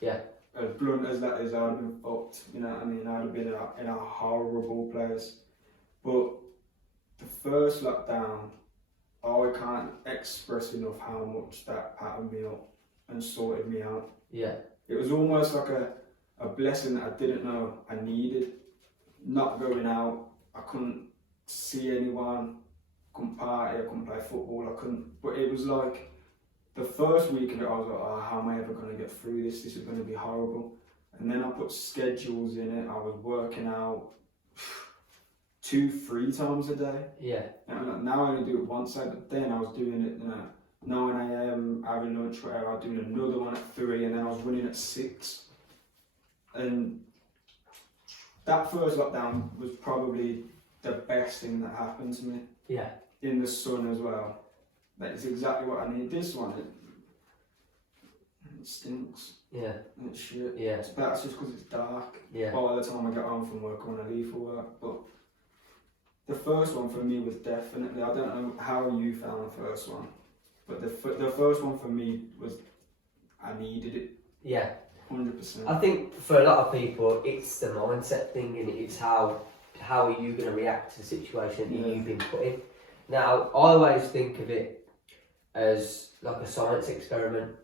Yeah. as blunt as that is, I'd have been fucked. You know what I mean? I'd have been in a horrible place. But the first lockdown, I can't express enough how much that patted me up and sorted me out. Yeah. It was almost like a blessing that I didn't know I needed. Not going out, I couldn't see anyone, couldn't party, I couldn't play football, I couldn't. But it was like the first week of it, I was like, oh, how am I ever going to get through this? This is going to be horrible. And then I put schedules in it. I was working out 2-3 times a day. Yeah. And now I only do it once a day, but then I was doing it, 9 a.m, having lunch, whatever. I was doing another one at 3, and then I was running at 6. And that first lockdown was probably the best thing that happened to me. Yeah. In the sun as well. That is exactly what I need. This one, it stinks. Yeah. And it's shit. Yeah. But that's just because it's dark. Yeah. By the time I get home from work, I want to leave for work. But the first one for me was definitely, I don't know how you found the first one, but the first one for me was, I needed it. Yeah. 100%. I think for a lot of people, it's the mindset thing, and it's how are you going to react to the situation that you've been put in. Now, I always think of it as like a science experiment.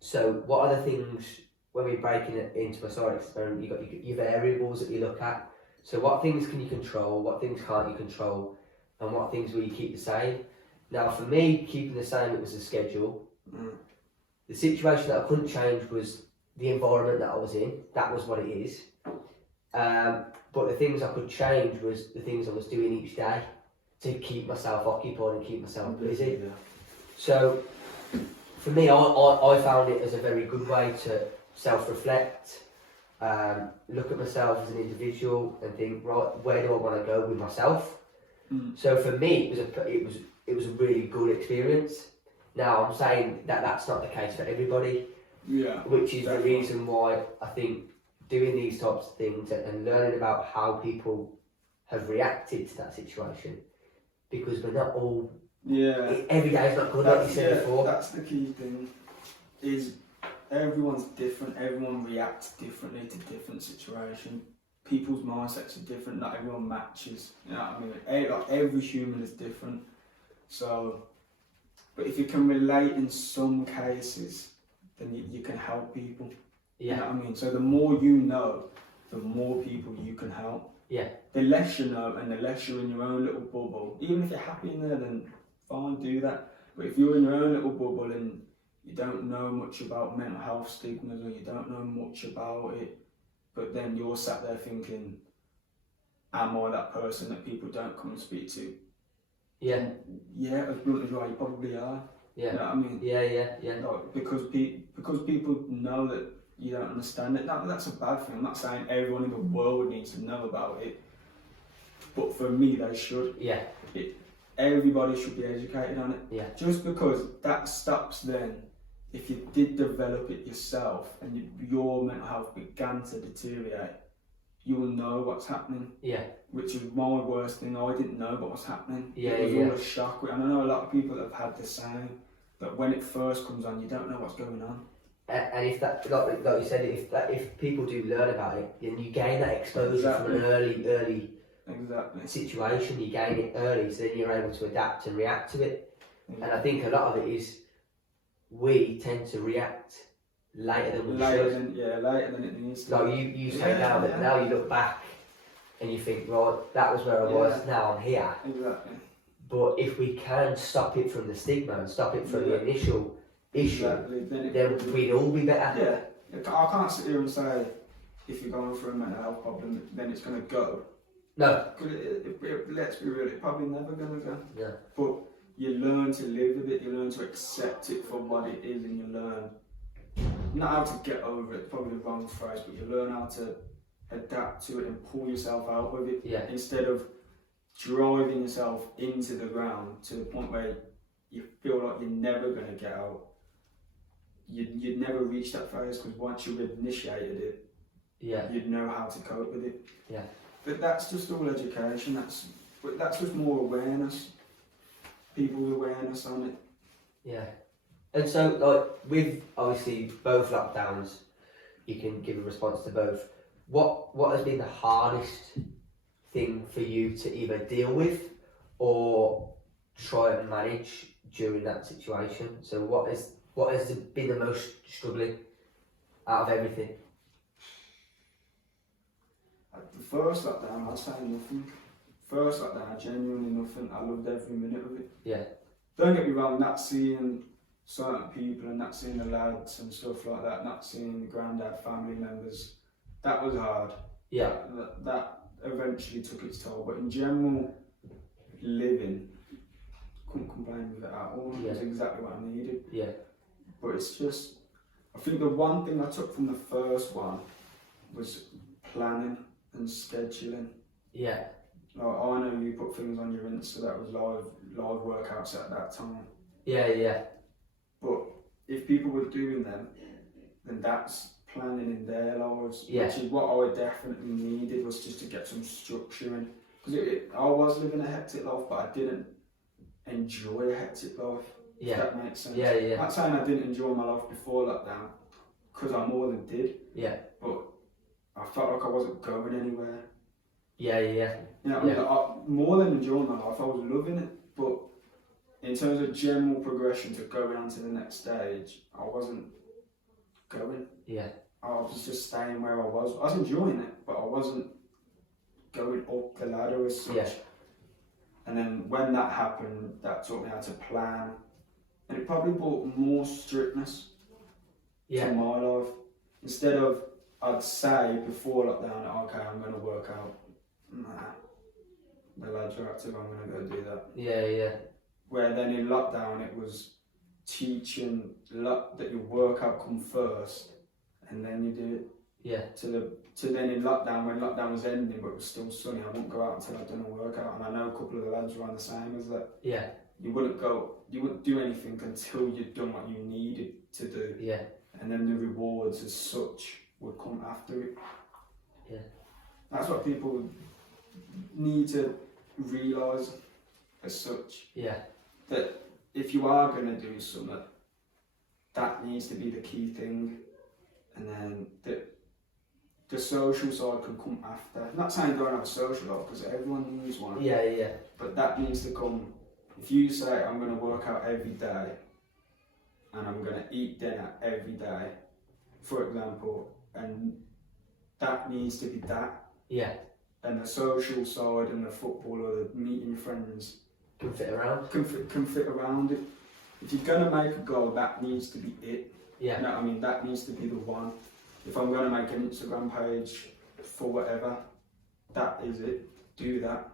So, what are the things when we're breaking it into a science experiment? You've got your variables that you look at. So, what things can you control? What things can't you control? And what things will you keep the same? Now, for me, keeping the same, it was the schedule. The situation that I couldn't change was the environment that I was in. That was what it is. But the things I could change was the things I was doing each day to keep myself occupied and keep myself busy. Yeah. So for me, I found it as a very good way to self-reflect, look at myself as an individual and think, right, where do I want to go with myself? So for me, it was a really good experience. Now I'm saying that that's not the case for everybody. Yeah, which is definitely the reason why I think doing these types of things and learning about how people have reacted to that situation, because we're not all. Yeah. Every day is not good, like you said before. That's the key thing. Is everyone's different. Everyone reacts differently to different situations. People's mindsets are different. Not everyone matches. You know what I mean? Like every human is different. So, but if you can relate in some cases, then you can help people. Yeah. You know what I mean? So the more you know, the more people you can help. Yeah. The less you know and the less you're in your own little bubble, even if you're happy in there, then fine, do that. But if you're in your own little bubble and you don't know much about mental health stigmas or you don't know much about it, but then you're sat there thinking, am I that person that people don't come and speak to? Yeah. Yeah, as blunt as you are, you probably are. Yeah. You know what I mean? Yeah. Like, because people know that you don't understand it. That's a bad thing. I'm not saying everyone in the world needs to know about it, but for me, they should. Yeah. Everybody should be educated on it. Yeah. Just because that stops then, if you did develop it yourself and your mental health began to deteriorate, you will know what's happening. Yeah. Which is my worst thing. I didn't know what was happening. Yeah. It was all a shock. And I know a lot of people that have had the same. That when it first comes on, you don't know what's going on. And if that, like you said, if people do learn about it, then you gain that exposure from an early situation. You gain it early, so then you're able to adapt and react to it. And I think a lot of it is we tend to react later than we should. Later than it needs to. Like you say now that now you look back and you think, right, that was where I was. Now I'm here. Exactly. But if we can stop it from the stigma and stop it from the initial issue, then we'd all be better. Yeah, I can't sit here and say if you're going through a mental health problem, then it's going to go. No. Let's be real, it's probably never going to go. Yeah. But you learn to live with it, you learn to accept it for what it is, and you learn not how to get over it, probably the wrong phrase, but you learn how to adapt to it and pull yourself out of it instead of driving yourself into the ground to the point where you feel like you're never going to get out. You'd never reach that phase because once you've initiated it, you'd know how to cope with it. Yeah. But that's just all education. That's just more awareness, people's awareness on it. Yeah. And so, like with obviously both lockdowns, you can give a response to both. What has been the hardest thing for you to either deal with or try and manage during that situation? So what has been the most struggling out of everything? At the first lockdown, I'd say nothing. First lockdown, genuinely nothing. I loved every minute of it. Yeah. Don't get me wrong, not seeing certain people and not seeing the lads and stuff like that, not seeing the granddad family members, that was hard. Yeah. That eventually took its toll. But in general, living, couldn't complain with it at all. It was exactly what I needed. Yeah. But it's just, I think the one thing I took from the first one was planning and scheduling. Yeah. Like, I know you put things on your Insta that was live workouts at that time. Yeah. But if people were doing them, then that's planning in their lives, which is what I definitely needed, was just to get some structure in. Because I was living a hectic life, but I didn't enjoy a hectic life. Yeah. If that makes sense. Yeah. Not saying I didn't enjoy my life before lockdown, because I more than did. Yeah. But I felt like I wasn't going anywhere. Yeah. You know what I mean? Like, more than enjoying my life, I was loving it, but in terms of general progression to going on to the next stage, I wasn't going. Yeah. I was just staying where I was. I was enjoying it, but I wasn't going up the ladder as such. Yeah. And then when that happened, that taught me how to plan, and it probably brought more strictness to my life. Instead of, I'd say before lockdown, okay, I'm going to work out. Nah, the lads are active, I'm going to go do that. Yeah. Where then in lockdown, it was teaching that your workout come first, and then you do it. Yeah. To then in lockdown, when lockdown was ending but it was still sunny, I wouldn't go out until I'd done a workout. And I know a couple of the lads were on the same as that. Yeah. You wouldn't do anything until you'd done what you needed to do. Yeah. And then the rewards as such would come after it. Yeah. That's what people need to realise as such. Yeah. That if you are going to do something, that needs to be the key thing. And then the social side can come after. I'm not saying don't have a social life, because everyone needs one. Yeah. But that needs to come. If you say, I'm going to work out every day, and I'm going to eat dinner every day, for example, and that needs to be that. Yeah. And the social side and the football or the meeting friends Can fit around. Can fit around it. If you're going to make a goal, that needs to be it. Yeah. You know what I mean? That needs to be the one. If I'm going to make an Instagram page for whatever, that is it. Do that.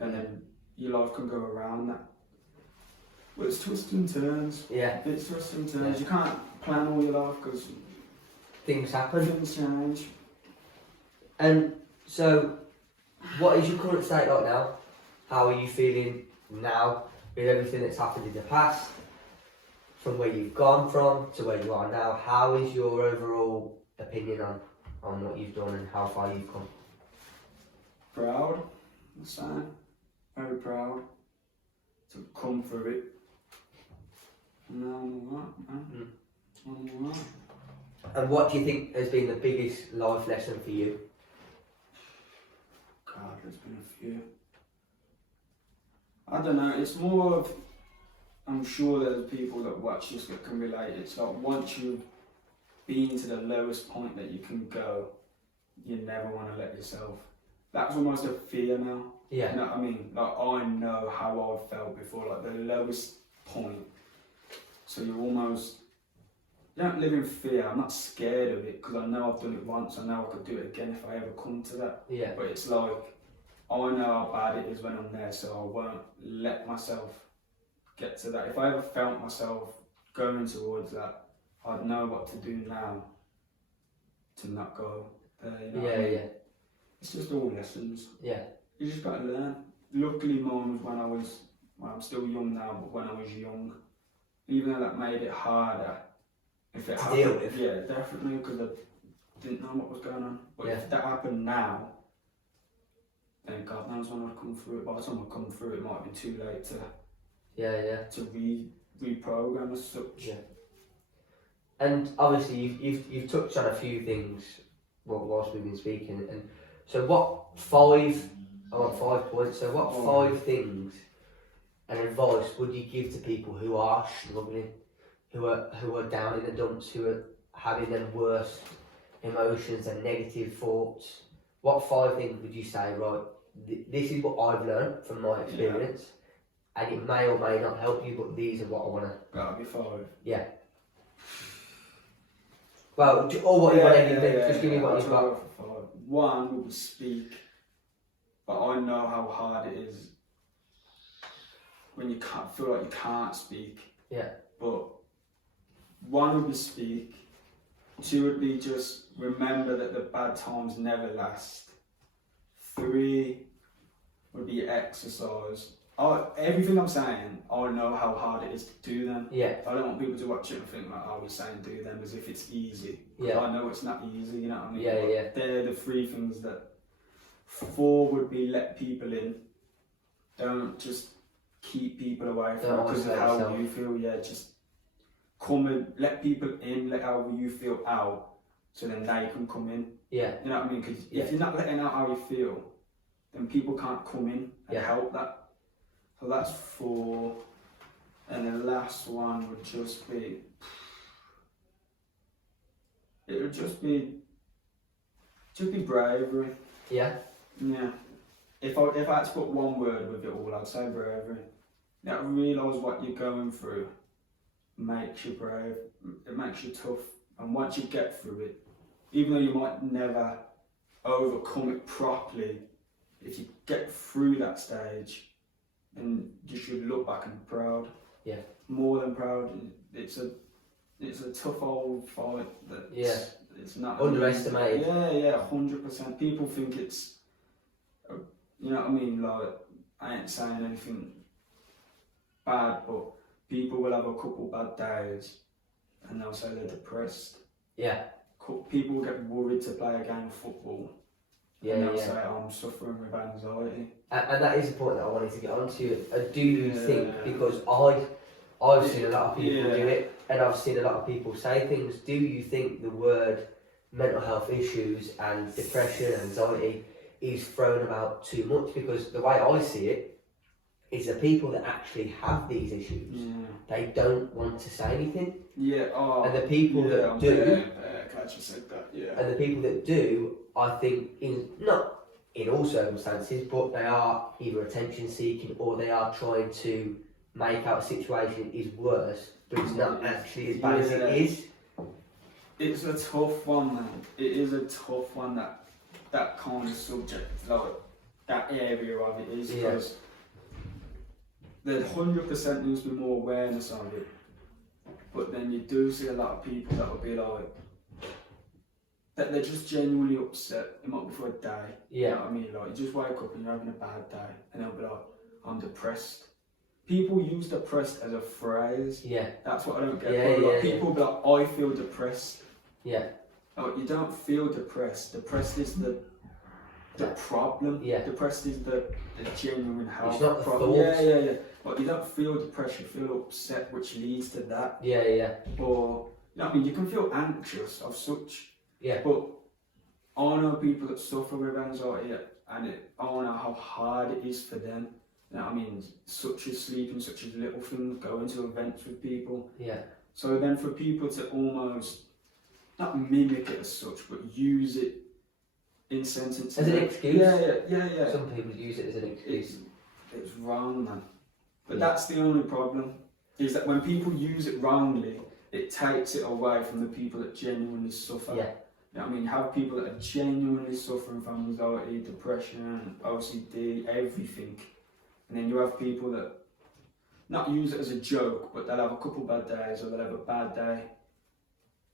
And then your life can go around that. But it's twists and turns. Yeah. It's twists and turns. Yeah. You can't plan all your life because Things happen. things change. And so, what is your current state like now? How are you feeling now with everything that's happened in the past? From where you've gone from to where you are now, how is your overall opinion on what you've done and how far you've come? Proud, the same. Very proud to come through it. And now I'm alright, man. I'm alright. And what do you think has been the biggest life lesson for you? God, there's been a few. I don't know, it's more of, I'm sure there's people that watch this that can relate. It's like once you've been to the lowest point that you can go, you never want to let yourself. That's almost a fear now. Yeah. You know what I mean? Like, I know how I've felt before, like the lowest point. So you don't live in fear. I'm not scared of it because I know I've done it once. I know I could do it again if I ever come to that. Yeah. But it's like, I know how bad it is when I'm there, so I won't let myself get to that. If I ever felt myself going towards that, I'd know what to do now to not go there. You know what I mean? Yeah. It's just all lessons. Yeah. You just got to learn. Luckily, mine was I'm still young now, but when I was young, even though that made it harder, if it happened, deal with. yeah, definitely, because I didn't know what was going on. But if that happened now, then God knows when I'd come through it. By the time I come through, it might be too late to Yeah. reprogram as such. Yeah. And obviously, you've touched on a few things whilst we've been speaking. And so, what five? I want 5 points. So, what 5 things and advice would you give to people who are struggling, who are down in the dumps, who are having their worst emotions and negative thoughts? What 5 things would you say? Right, this is what I've learned from my experience, and it may or may not help you, but these are what I want to. That'll be 5. Yeah. Well, or what you want to give. Just give me what you've got. 1 would be speak, but I know how hard it is when you can't feel like you can't speak. Yeah. But 1 would be speak. 2 would be just remember that the bad times never last. 3 would be exercise. Everything I'm saying, I know how hard it is to do them. Yeah. I don't want people to watch it and think like, we're saying do them as if it's easy. Yeah. I know it's not easy, you know what I mean? Yeah. They're the 3 things that. 4 would be let people in. Don't just keep people away from because of how you feel. Yeah, just come and let people in, let how you feel out, so then they can come in. Yeah. You know what I mean? Because if you're not letting out how you feel, then people can't come in and help that. So that's 4. And the last one would just be. It would just be bravery. Yeah. Yeah. If I had to put one word with it all, I'd say bravery. Now realise what you're going through makes you brave. It makes you tough. And once you get through it, even though you might never overcome it properly, if you get through that stage, then you should look back and be proud. Yeah. More than proud. It's a tough old fight that it's not underestimated. Yeah, 100%. People think it's, you know what I mean? Like, I ain't saying anything bad, but people will have a couple bad days and they'll say they're depressed. Yeah. People will get worried to play a game of football. Yeah, and they'll say, I'm suffering with anxiety. And that is the point that I wanted to get onto. Do you think, because I've seen a lot of people do it, and I've seen a lot of people say things, do you think the word mental health issues and depression, anxiety is thrown about too much? Because the way I see it is the people that actually have these issues, they don't want to say anything. Yeah, and the people that do, glad you said that, and the people that do, I think, not in all circumstances, but they are either attention seeking or they are trying to make out a situation is worse, but it's not actually as bad as it is. It's a tough one, man. It is a tough one, that kind of subject, like that area of it is, because there 100% needs to be more awareness of it. But then you do see a lot of people that will be like, that they're just genuinely upset. It might be for a day. You know what I mean? Like, you just wake up and you're having a bad day, and they'll be like, I'm depressed. People use depressed as a phrase. Yeah. That's what I don't get. People be like, I feel depressed. Yeah. Like, you don't feel depressed. Depressed is the problem. Yeah. Depressed is the genuine health problem. Yeah. But you don't feel depressed, you feel upset, which leads to that. Or, you know what I mean? You can feel anxious of such. Yeah. But I know people that suffer with anxiety, and I know how hard it is for them. You know what I mean? Such as sleeping, such as little things, going to events with people. Yeah. So then for people to almost, not mimic it as such, but use it in sentences. As an excuse? Yeah. Some people use it as an excuse. It's wrong, man. But that's the only problem, is that when people use it wrongly, it takes it away from the people that genuinely suffer. Yeah. You know what I mean? You have people that are genuinely suffering from anxiety, depression, OCD, everything. And then you have people that not use it as a joke, but they'll have a couple bad days, or they'll have a bad day,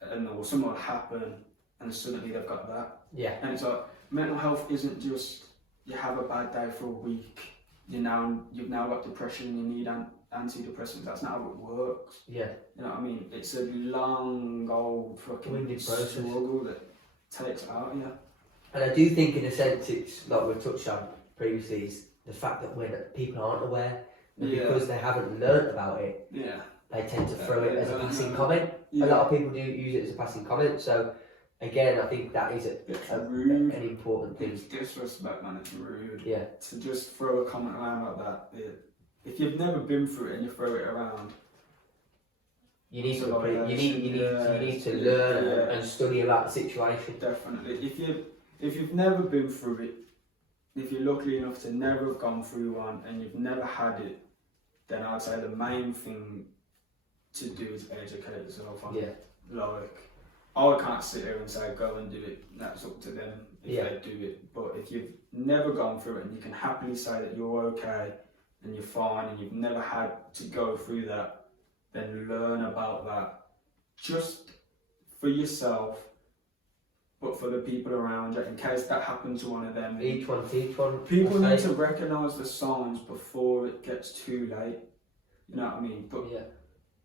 or something will happen, and suddenly they've got that. Yeah. And it's like, mental health isn't just you have a bad day for a week, you've now got depression and you need antidepressants. That's not how it works. Yeah. You know what I mean? It's a long, old fucking struggle that takes it out of you. And I do think, in a sense, it's like we've touched on previously, is the fact that when people aren't aware, and because they haven't learnt about it, they tend to throw it as a passing comment. A lot of people do use it as a passing comment. So again, I think that is an important thing. It's disrespect, man. It's rude. Yeah. To just throw a comment around like that. If you've never been through it and you throw it around, you need to learn and study about the situation. Definitely. If you've never been through it, if you're lucky enough to never have gone through one and you've never had it, then I'd say the main thing to do is educate yourself on it. Like, I can't sit here and say go and do it. That's up to them if they do it. But if you've never gone through it and you can happily say that you're okay and you're fine and you've never had to go through that, then learn about that just for yourself, but for the people around you in case that happens to one of them. Each one. People need to recognise the signs before it gets too late. You know what I mean? But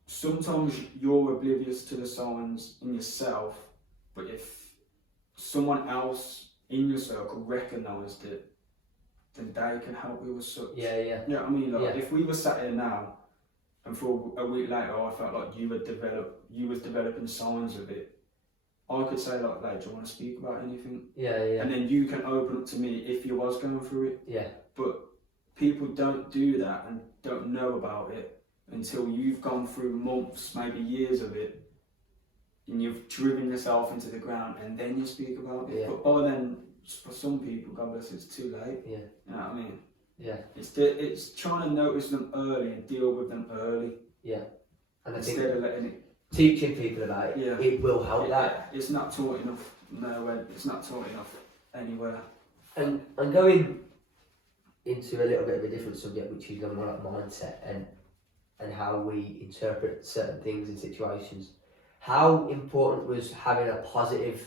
sometimes you're oblivious to the signs in yourself, but if someone else in your circle recognised it, then they can help you with such. Yeah. You know what I mean? Like if we were sat here now, and for a week later, I felt like you was developing signs of it. I could say like, do you want to speak about anything? Yeah. And then you can open up to me if you was going through it. Yeah. But people don't do that and don't know about it until you've gone through months, maybe years of it, and you've driven yourself into the ground, and then you speak about it. But by then, for some people, God bless, it's too late. Yeah. You know what I mean? Yeah. It's trying to notice them early and deal with them early. Yeah. And instead of letting it. Teaching people about it, it will help that. It's not taught enough nowhere. It's not taught enough anywhere. And going into a little bit of a different subject, which is on like mindset and how we interpret certain things in situations. How important was having a positive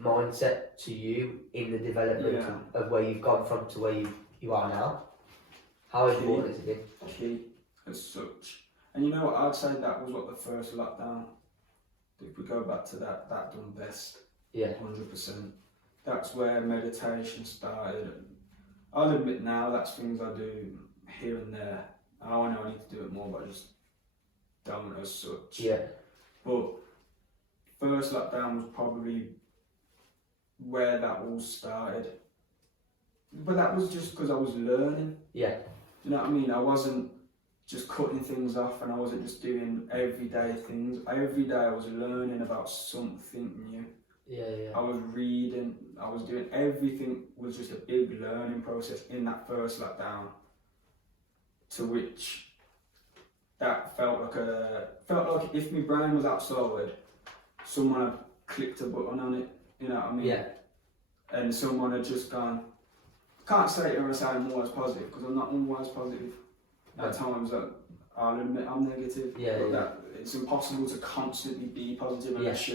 mindset to you in the development of where you've gone from to where you are now? How important has it been? Key as such. And you know what, I'd say that was what the first lockdown, if we go back to that done best. 100%. That's where meditation started. I'll admit now that's things I do here and there. I know I need to do it more, but I just don't as such. But first lockdown was probably where that all started. But that was just because I was learning. You know what I mean? I wasn't just cutting things off and I wasn't just doing everyday things. Every day I was learning about something new. I was reading, I was doing everything was just a big learning process in that first lockdown. To which that felt like if my brain was outside, someone had clicked a button on it, you know what I mean? And someone had just gone, can't say it or say I'm always positive because I'm not always positive. At times that I'll admit I'm negative, but that it's impossible to constantly be positive unless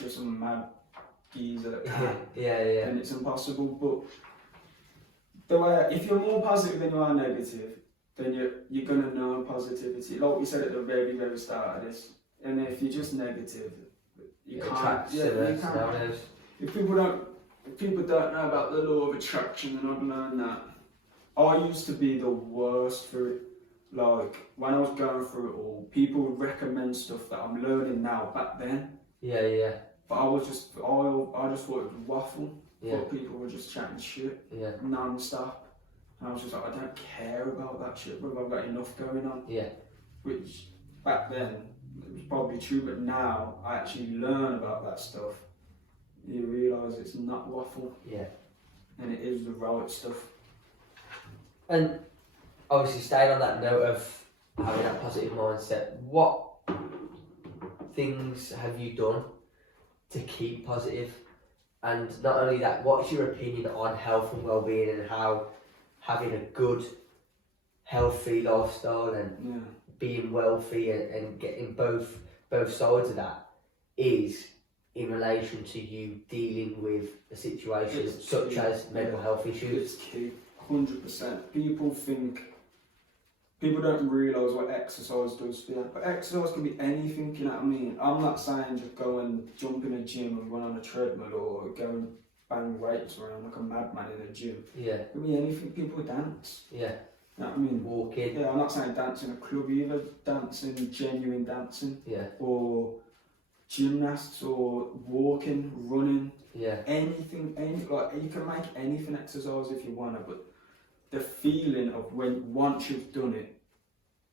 you're some mad geezer that can. Then it's impossible. But the way if you're more positive than you are negative, then you're gonna know positivity. Like we said at the very, very start of this. And if you're just negative, you can't. You can't. If people don't know about the law of attraction, then I've learned that. I used to be the worst for it. Like when I was going through it all, people would recommend stuff that I'm learning now. Back then, but I just thought it was waffle. But people were just chatting shit non-stop, and I was just like, I don't care about that shit, bro. I've got enough going on. Which back then it was probably true, but now I actually learn about that stuff. You realise it's not waffle. And it is the right stuff. And obviously staying on that note of having that positive mindset, what things have you done to keep positive? And not only that, what's your opinion on health and well-being and how having a good, healthy lifestyle and being wealthy and getting both sides of that is in relation to you dealing with a situation such as mental health issues? It's key. 100%. People don't realise what exercise does for you. But exercise can be anything, you know what I mean? I'm not saying just go and jump in a gym and run on a treadmill or go and bang weights around like a madman in a gym. It can be anything. People dance. You know what I mean? walking. Yeah, I'm not saying dance in a club either. Dancing, genuine dancing, Yeah, or gymnasts, or walking, running, yeah, anything. Like you can make anything exercise if you want to, but the feeling of when once you've done it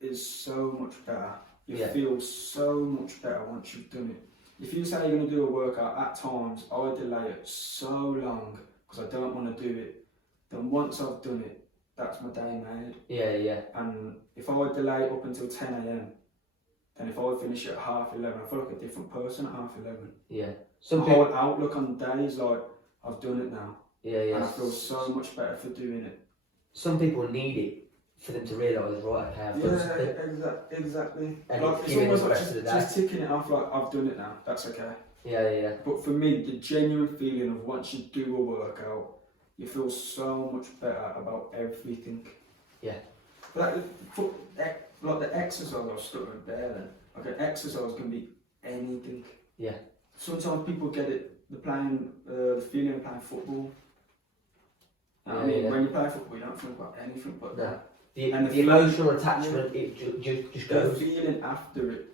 is so much better. You Yeah. feel so much better once you've done it. If you say you're going to do a workout, at times I delay it so long because I don't want to do it. Then once I've done it, that's my day made. yeah, yeah, And if I delay it up until 10 a.m, then if I finish it at 11:30, I feel like a different person at 11:30. yeah. My whole outlook on the day is like, I've done it now. Yeah, yeah. And I feel so much better for doing it. Some people need it for them to realise, right, okay, I've done something. Exactly. And Like, it's giving almost the like rest of the just ticking it off, like, I've done it now, that's okay. Yeah, yeah, yeah. But for me, the genuine feeling of once you do a workout, you feel so much better about everything. Yeah. Like the exercise I was stuttering there then. Like an exercise can be anything. Yeah. Sometimes people get it, the feeling of playing football. Yeah, I mean, yeah. when you play football, you don't think about anything but that. The emotional attachment, it just goes. The feeling after it.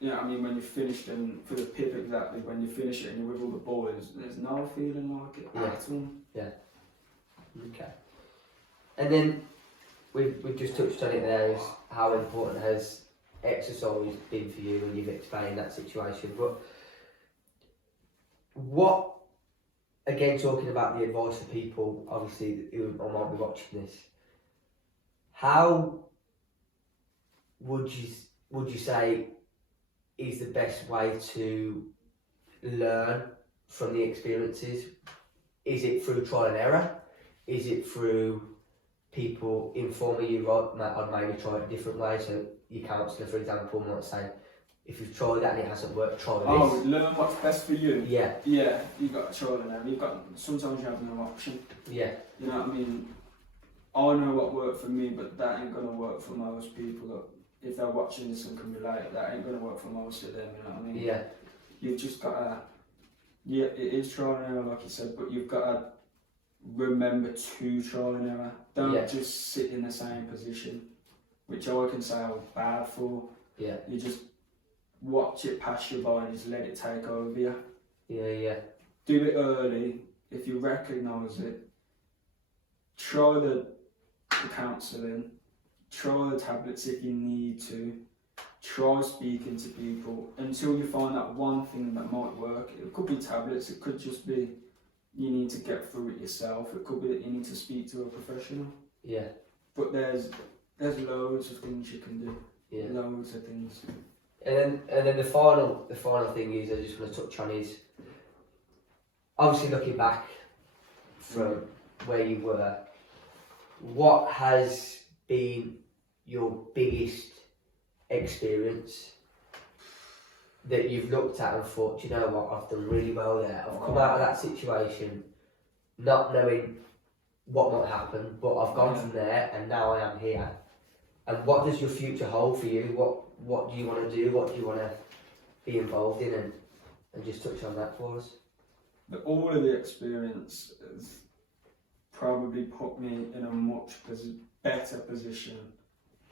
Yeah, I mean, when you finished and for the pip exactly, when you finish it and you're with all the boys, there's no feeling like it at all. Yeah. Okay. And then we've just touched on it there, is how important has exercise been for you when you've explained that situation. But what, again, talking about the advice for people, obviously, who might be watching this, how would you say is the best way to learn from the experiences? Is it through trial and error? Is it through people informing you, right, I'd maybe try it a different way? So your counsellor, for example, might say, if you've tried that and it hasn't worked, try this. Oh, learn what's best for you. Yeah. Yeah, you've got to trial and error. Sometimes you have no option. Yeah. You know what I mean? I know what worked for me, but that ain't gonna work for most people. That if they're watching this and can relate, that ain't gonna work for most of them. You know what I mean? Yeah. You've just got to. Yeah, it is trial and error, like you said, but you've got to remember to trial and error. Don't just sit in the same position, which I can say I was bad for. Yeah. You just watch it pass you by and just let it take over you. Yeah, yeah. Do it early if you recognise it. Try the counselling. Try the tablets if you need to. Try speaking to people until you find that one thing that might work. It could be tablets, it could just be you need to get through it yourself. It could be that you need to speak to a professional. Yeah. But there's loads of things you can do. Yeah. Loads of things. And then the final thing is, I just want to touch on is, obviously looking back from where you were, what has been your biggest experience that you've looked at and thought, do you know what, I've done really well there. I've come out of that situation not knowing what might happen, but I've gone from there and now I am here. And what does your future hold for you? What do you want to do? What do you want to be involved in? And just touch on that for us. All of the experience has probably put me in a much better position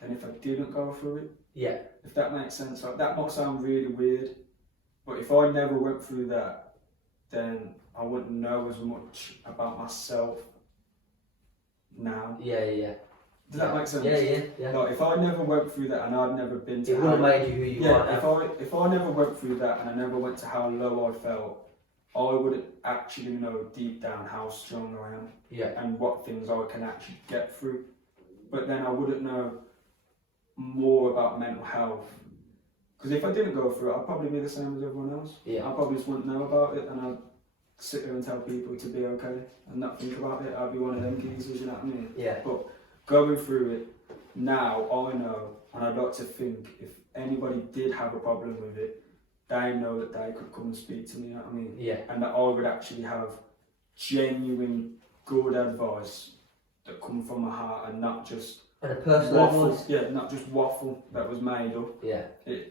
than if I didn't go through it. Yeah. If that makes sense. Like, that might sound really weird, but if I never went through that, then I wouldn't know as much about myself now. Yeah, yeah. Does that make sense? Yeah. Like, if I never went through that and I'd never been to it would have made you who you are now. If I never went through that and I never went to how low I felt, I would actually know deep down how strong I am. Yeah. And what things I can actually get through. But then I wouldn't know more about mental health. Because if I didn't go through it, I'd probably be the same as everyone else. Yeah. I probably just wouldn't know about it and I'd sit there and tell people to be okay and not think about it. I'd be one of them geezers, you know what I mean? Yeah. But going through it now, I know, and I'd like to think if anybody did have a problem with it, they know that they could come and speak to me, you know what I mean? Yeah. And that I would actually have genuine good advice that come from my heart and not just and a personal waffle. advice. Yeah, not just waffle that was made up. Yeah.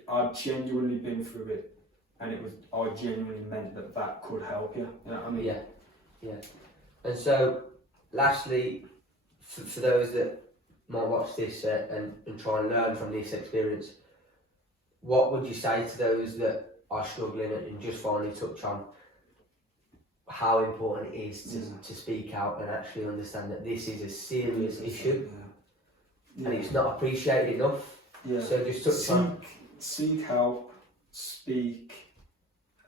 I'd genuinely been through it, and I genuinely meant that could help you. You know what I mean? Yeah. And so, lastly, for those that might watch this and try and learn from this experience, what would you say to those that are struggling, and just finally touch on how important it is to speak out and actually understand that this is a serious issue and it's not appreciated enough? So just touch on... Seek help, speak,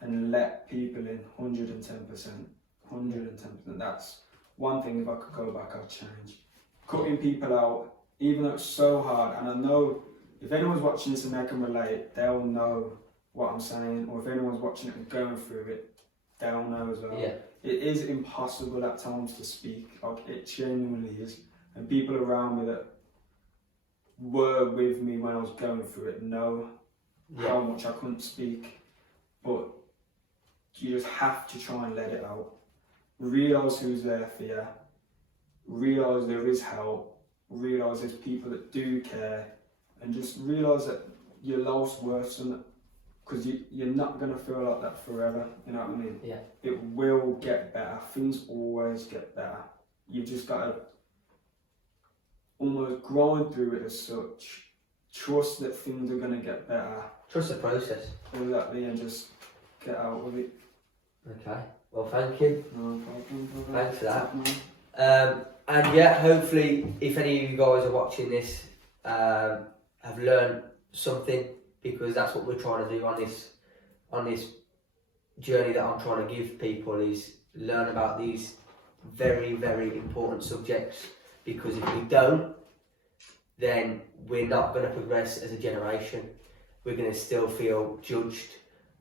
and let people in 110%. 110%. That's one thing. If I could go back, I'd change. Cutting people out, even though it's so hard, and I know if anyone's watching this and they can relate, they'll know what I'm saying, or if anyone's watching it and going through it, they'll know as well. Yeah. It is impossible at times to speak, like it genuinely is. And people around me that were with me when I was going through it know how much I couldn't speak. But you just have to try and let it out. Realise who's there for you. Realise there is help. Realise there's people that do care. And just realise that your life's worse than it. Because you're not going to feel like that forever, you know what I mean? Yeah. It will get better. Things always get better. You've just got to almost grind through it as such. Trust that things are going to get better. Trust the process. Exactly, and just get out with it. Okay. Well, thank you. No problem. Thanks for that. And yeah, hopefully, if any of you guys are watching this, have learned something, because that's what we're trying to do on this journey that I'm trying to give people, is learn about these very, very important subjects. Because if we don't, then we're not going to progress as a generation. We're going to still feel judged.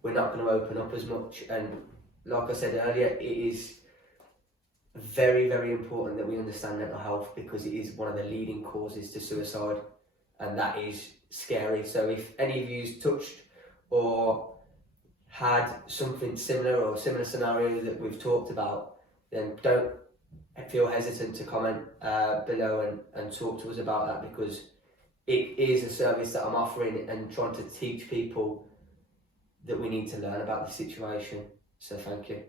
We're not going to open up as much. And like I said earlier, it is very, very important that we understand mental health, because it is one of the leading causes to suicide, and that is scary. So if any of you's touched or had something similar or similar scenario that we've talked about, then don't feel hesitant to comment below and talk to us about that, because it is a service that I'm offering and trying to teach people that we need to learn about the situation. So thank you.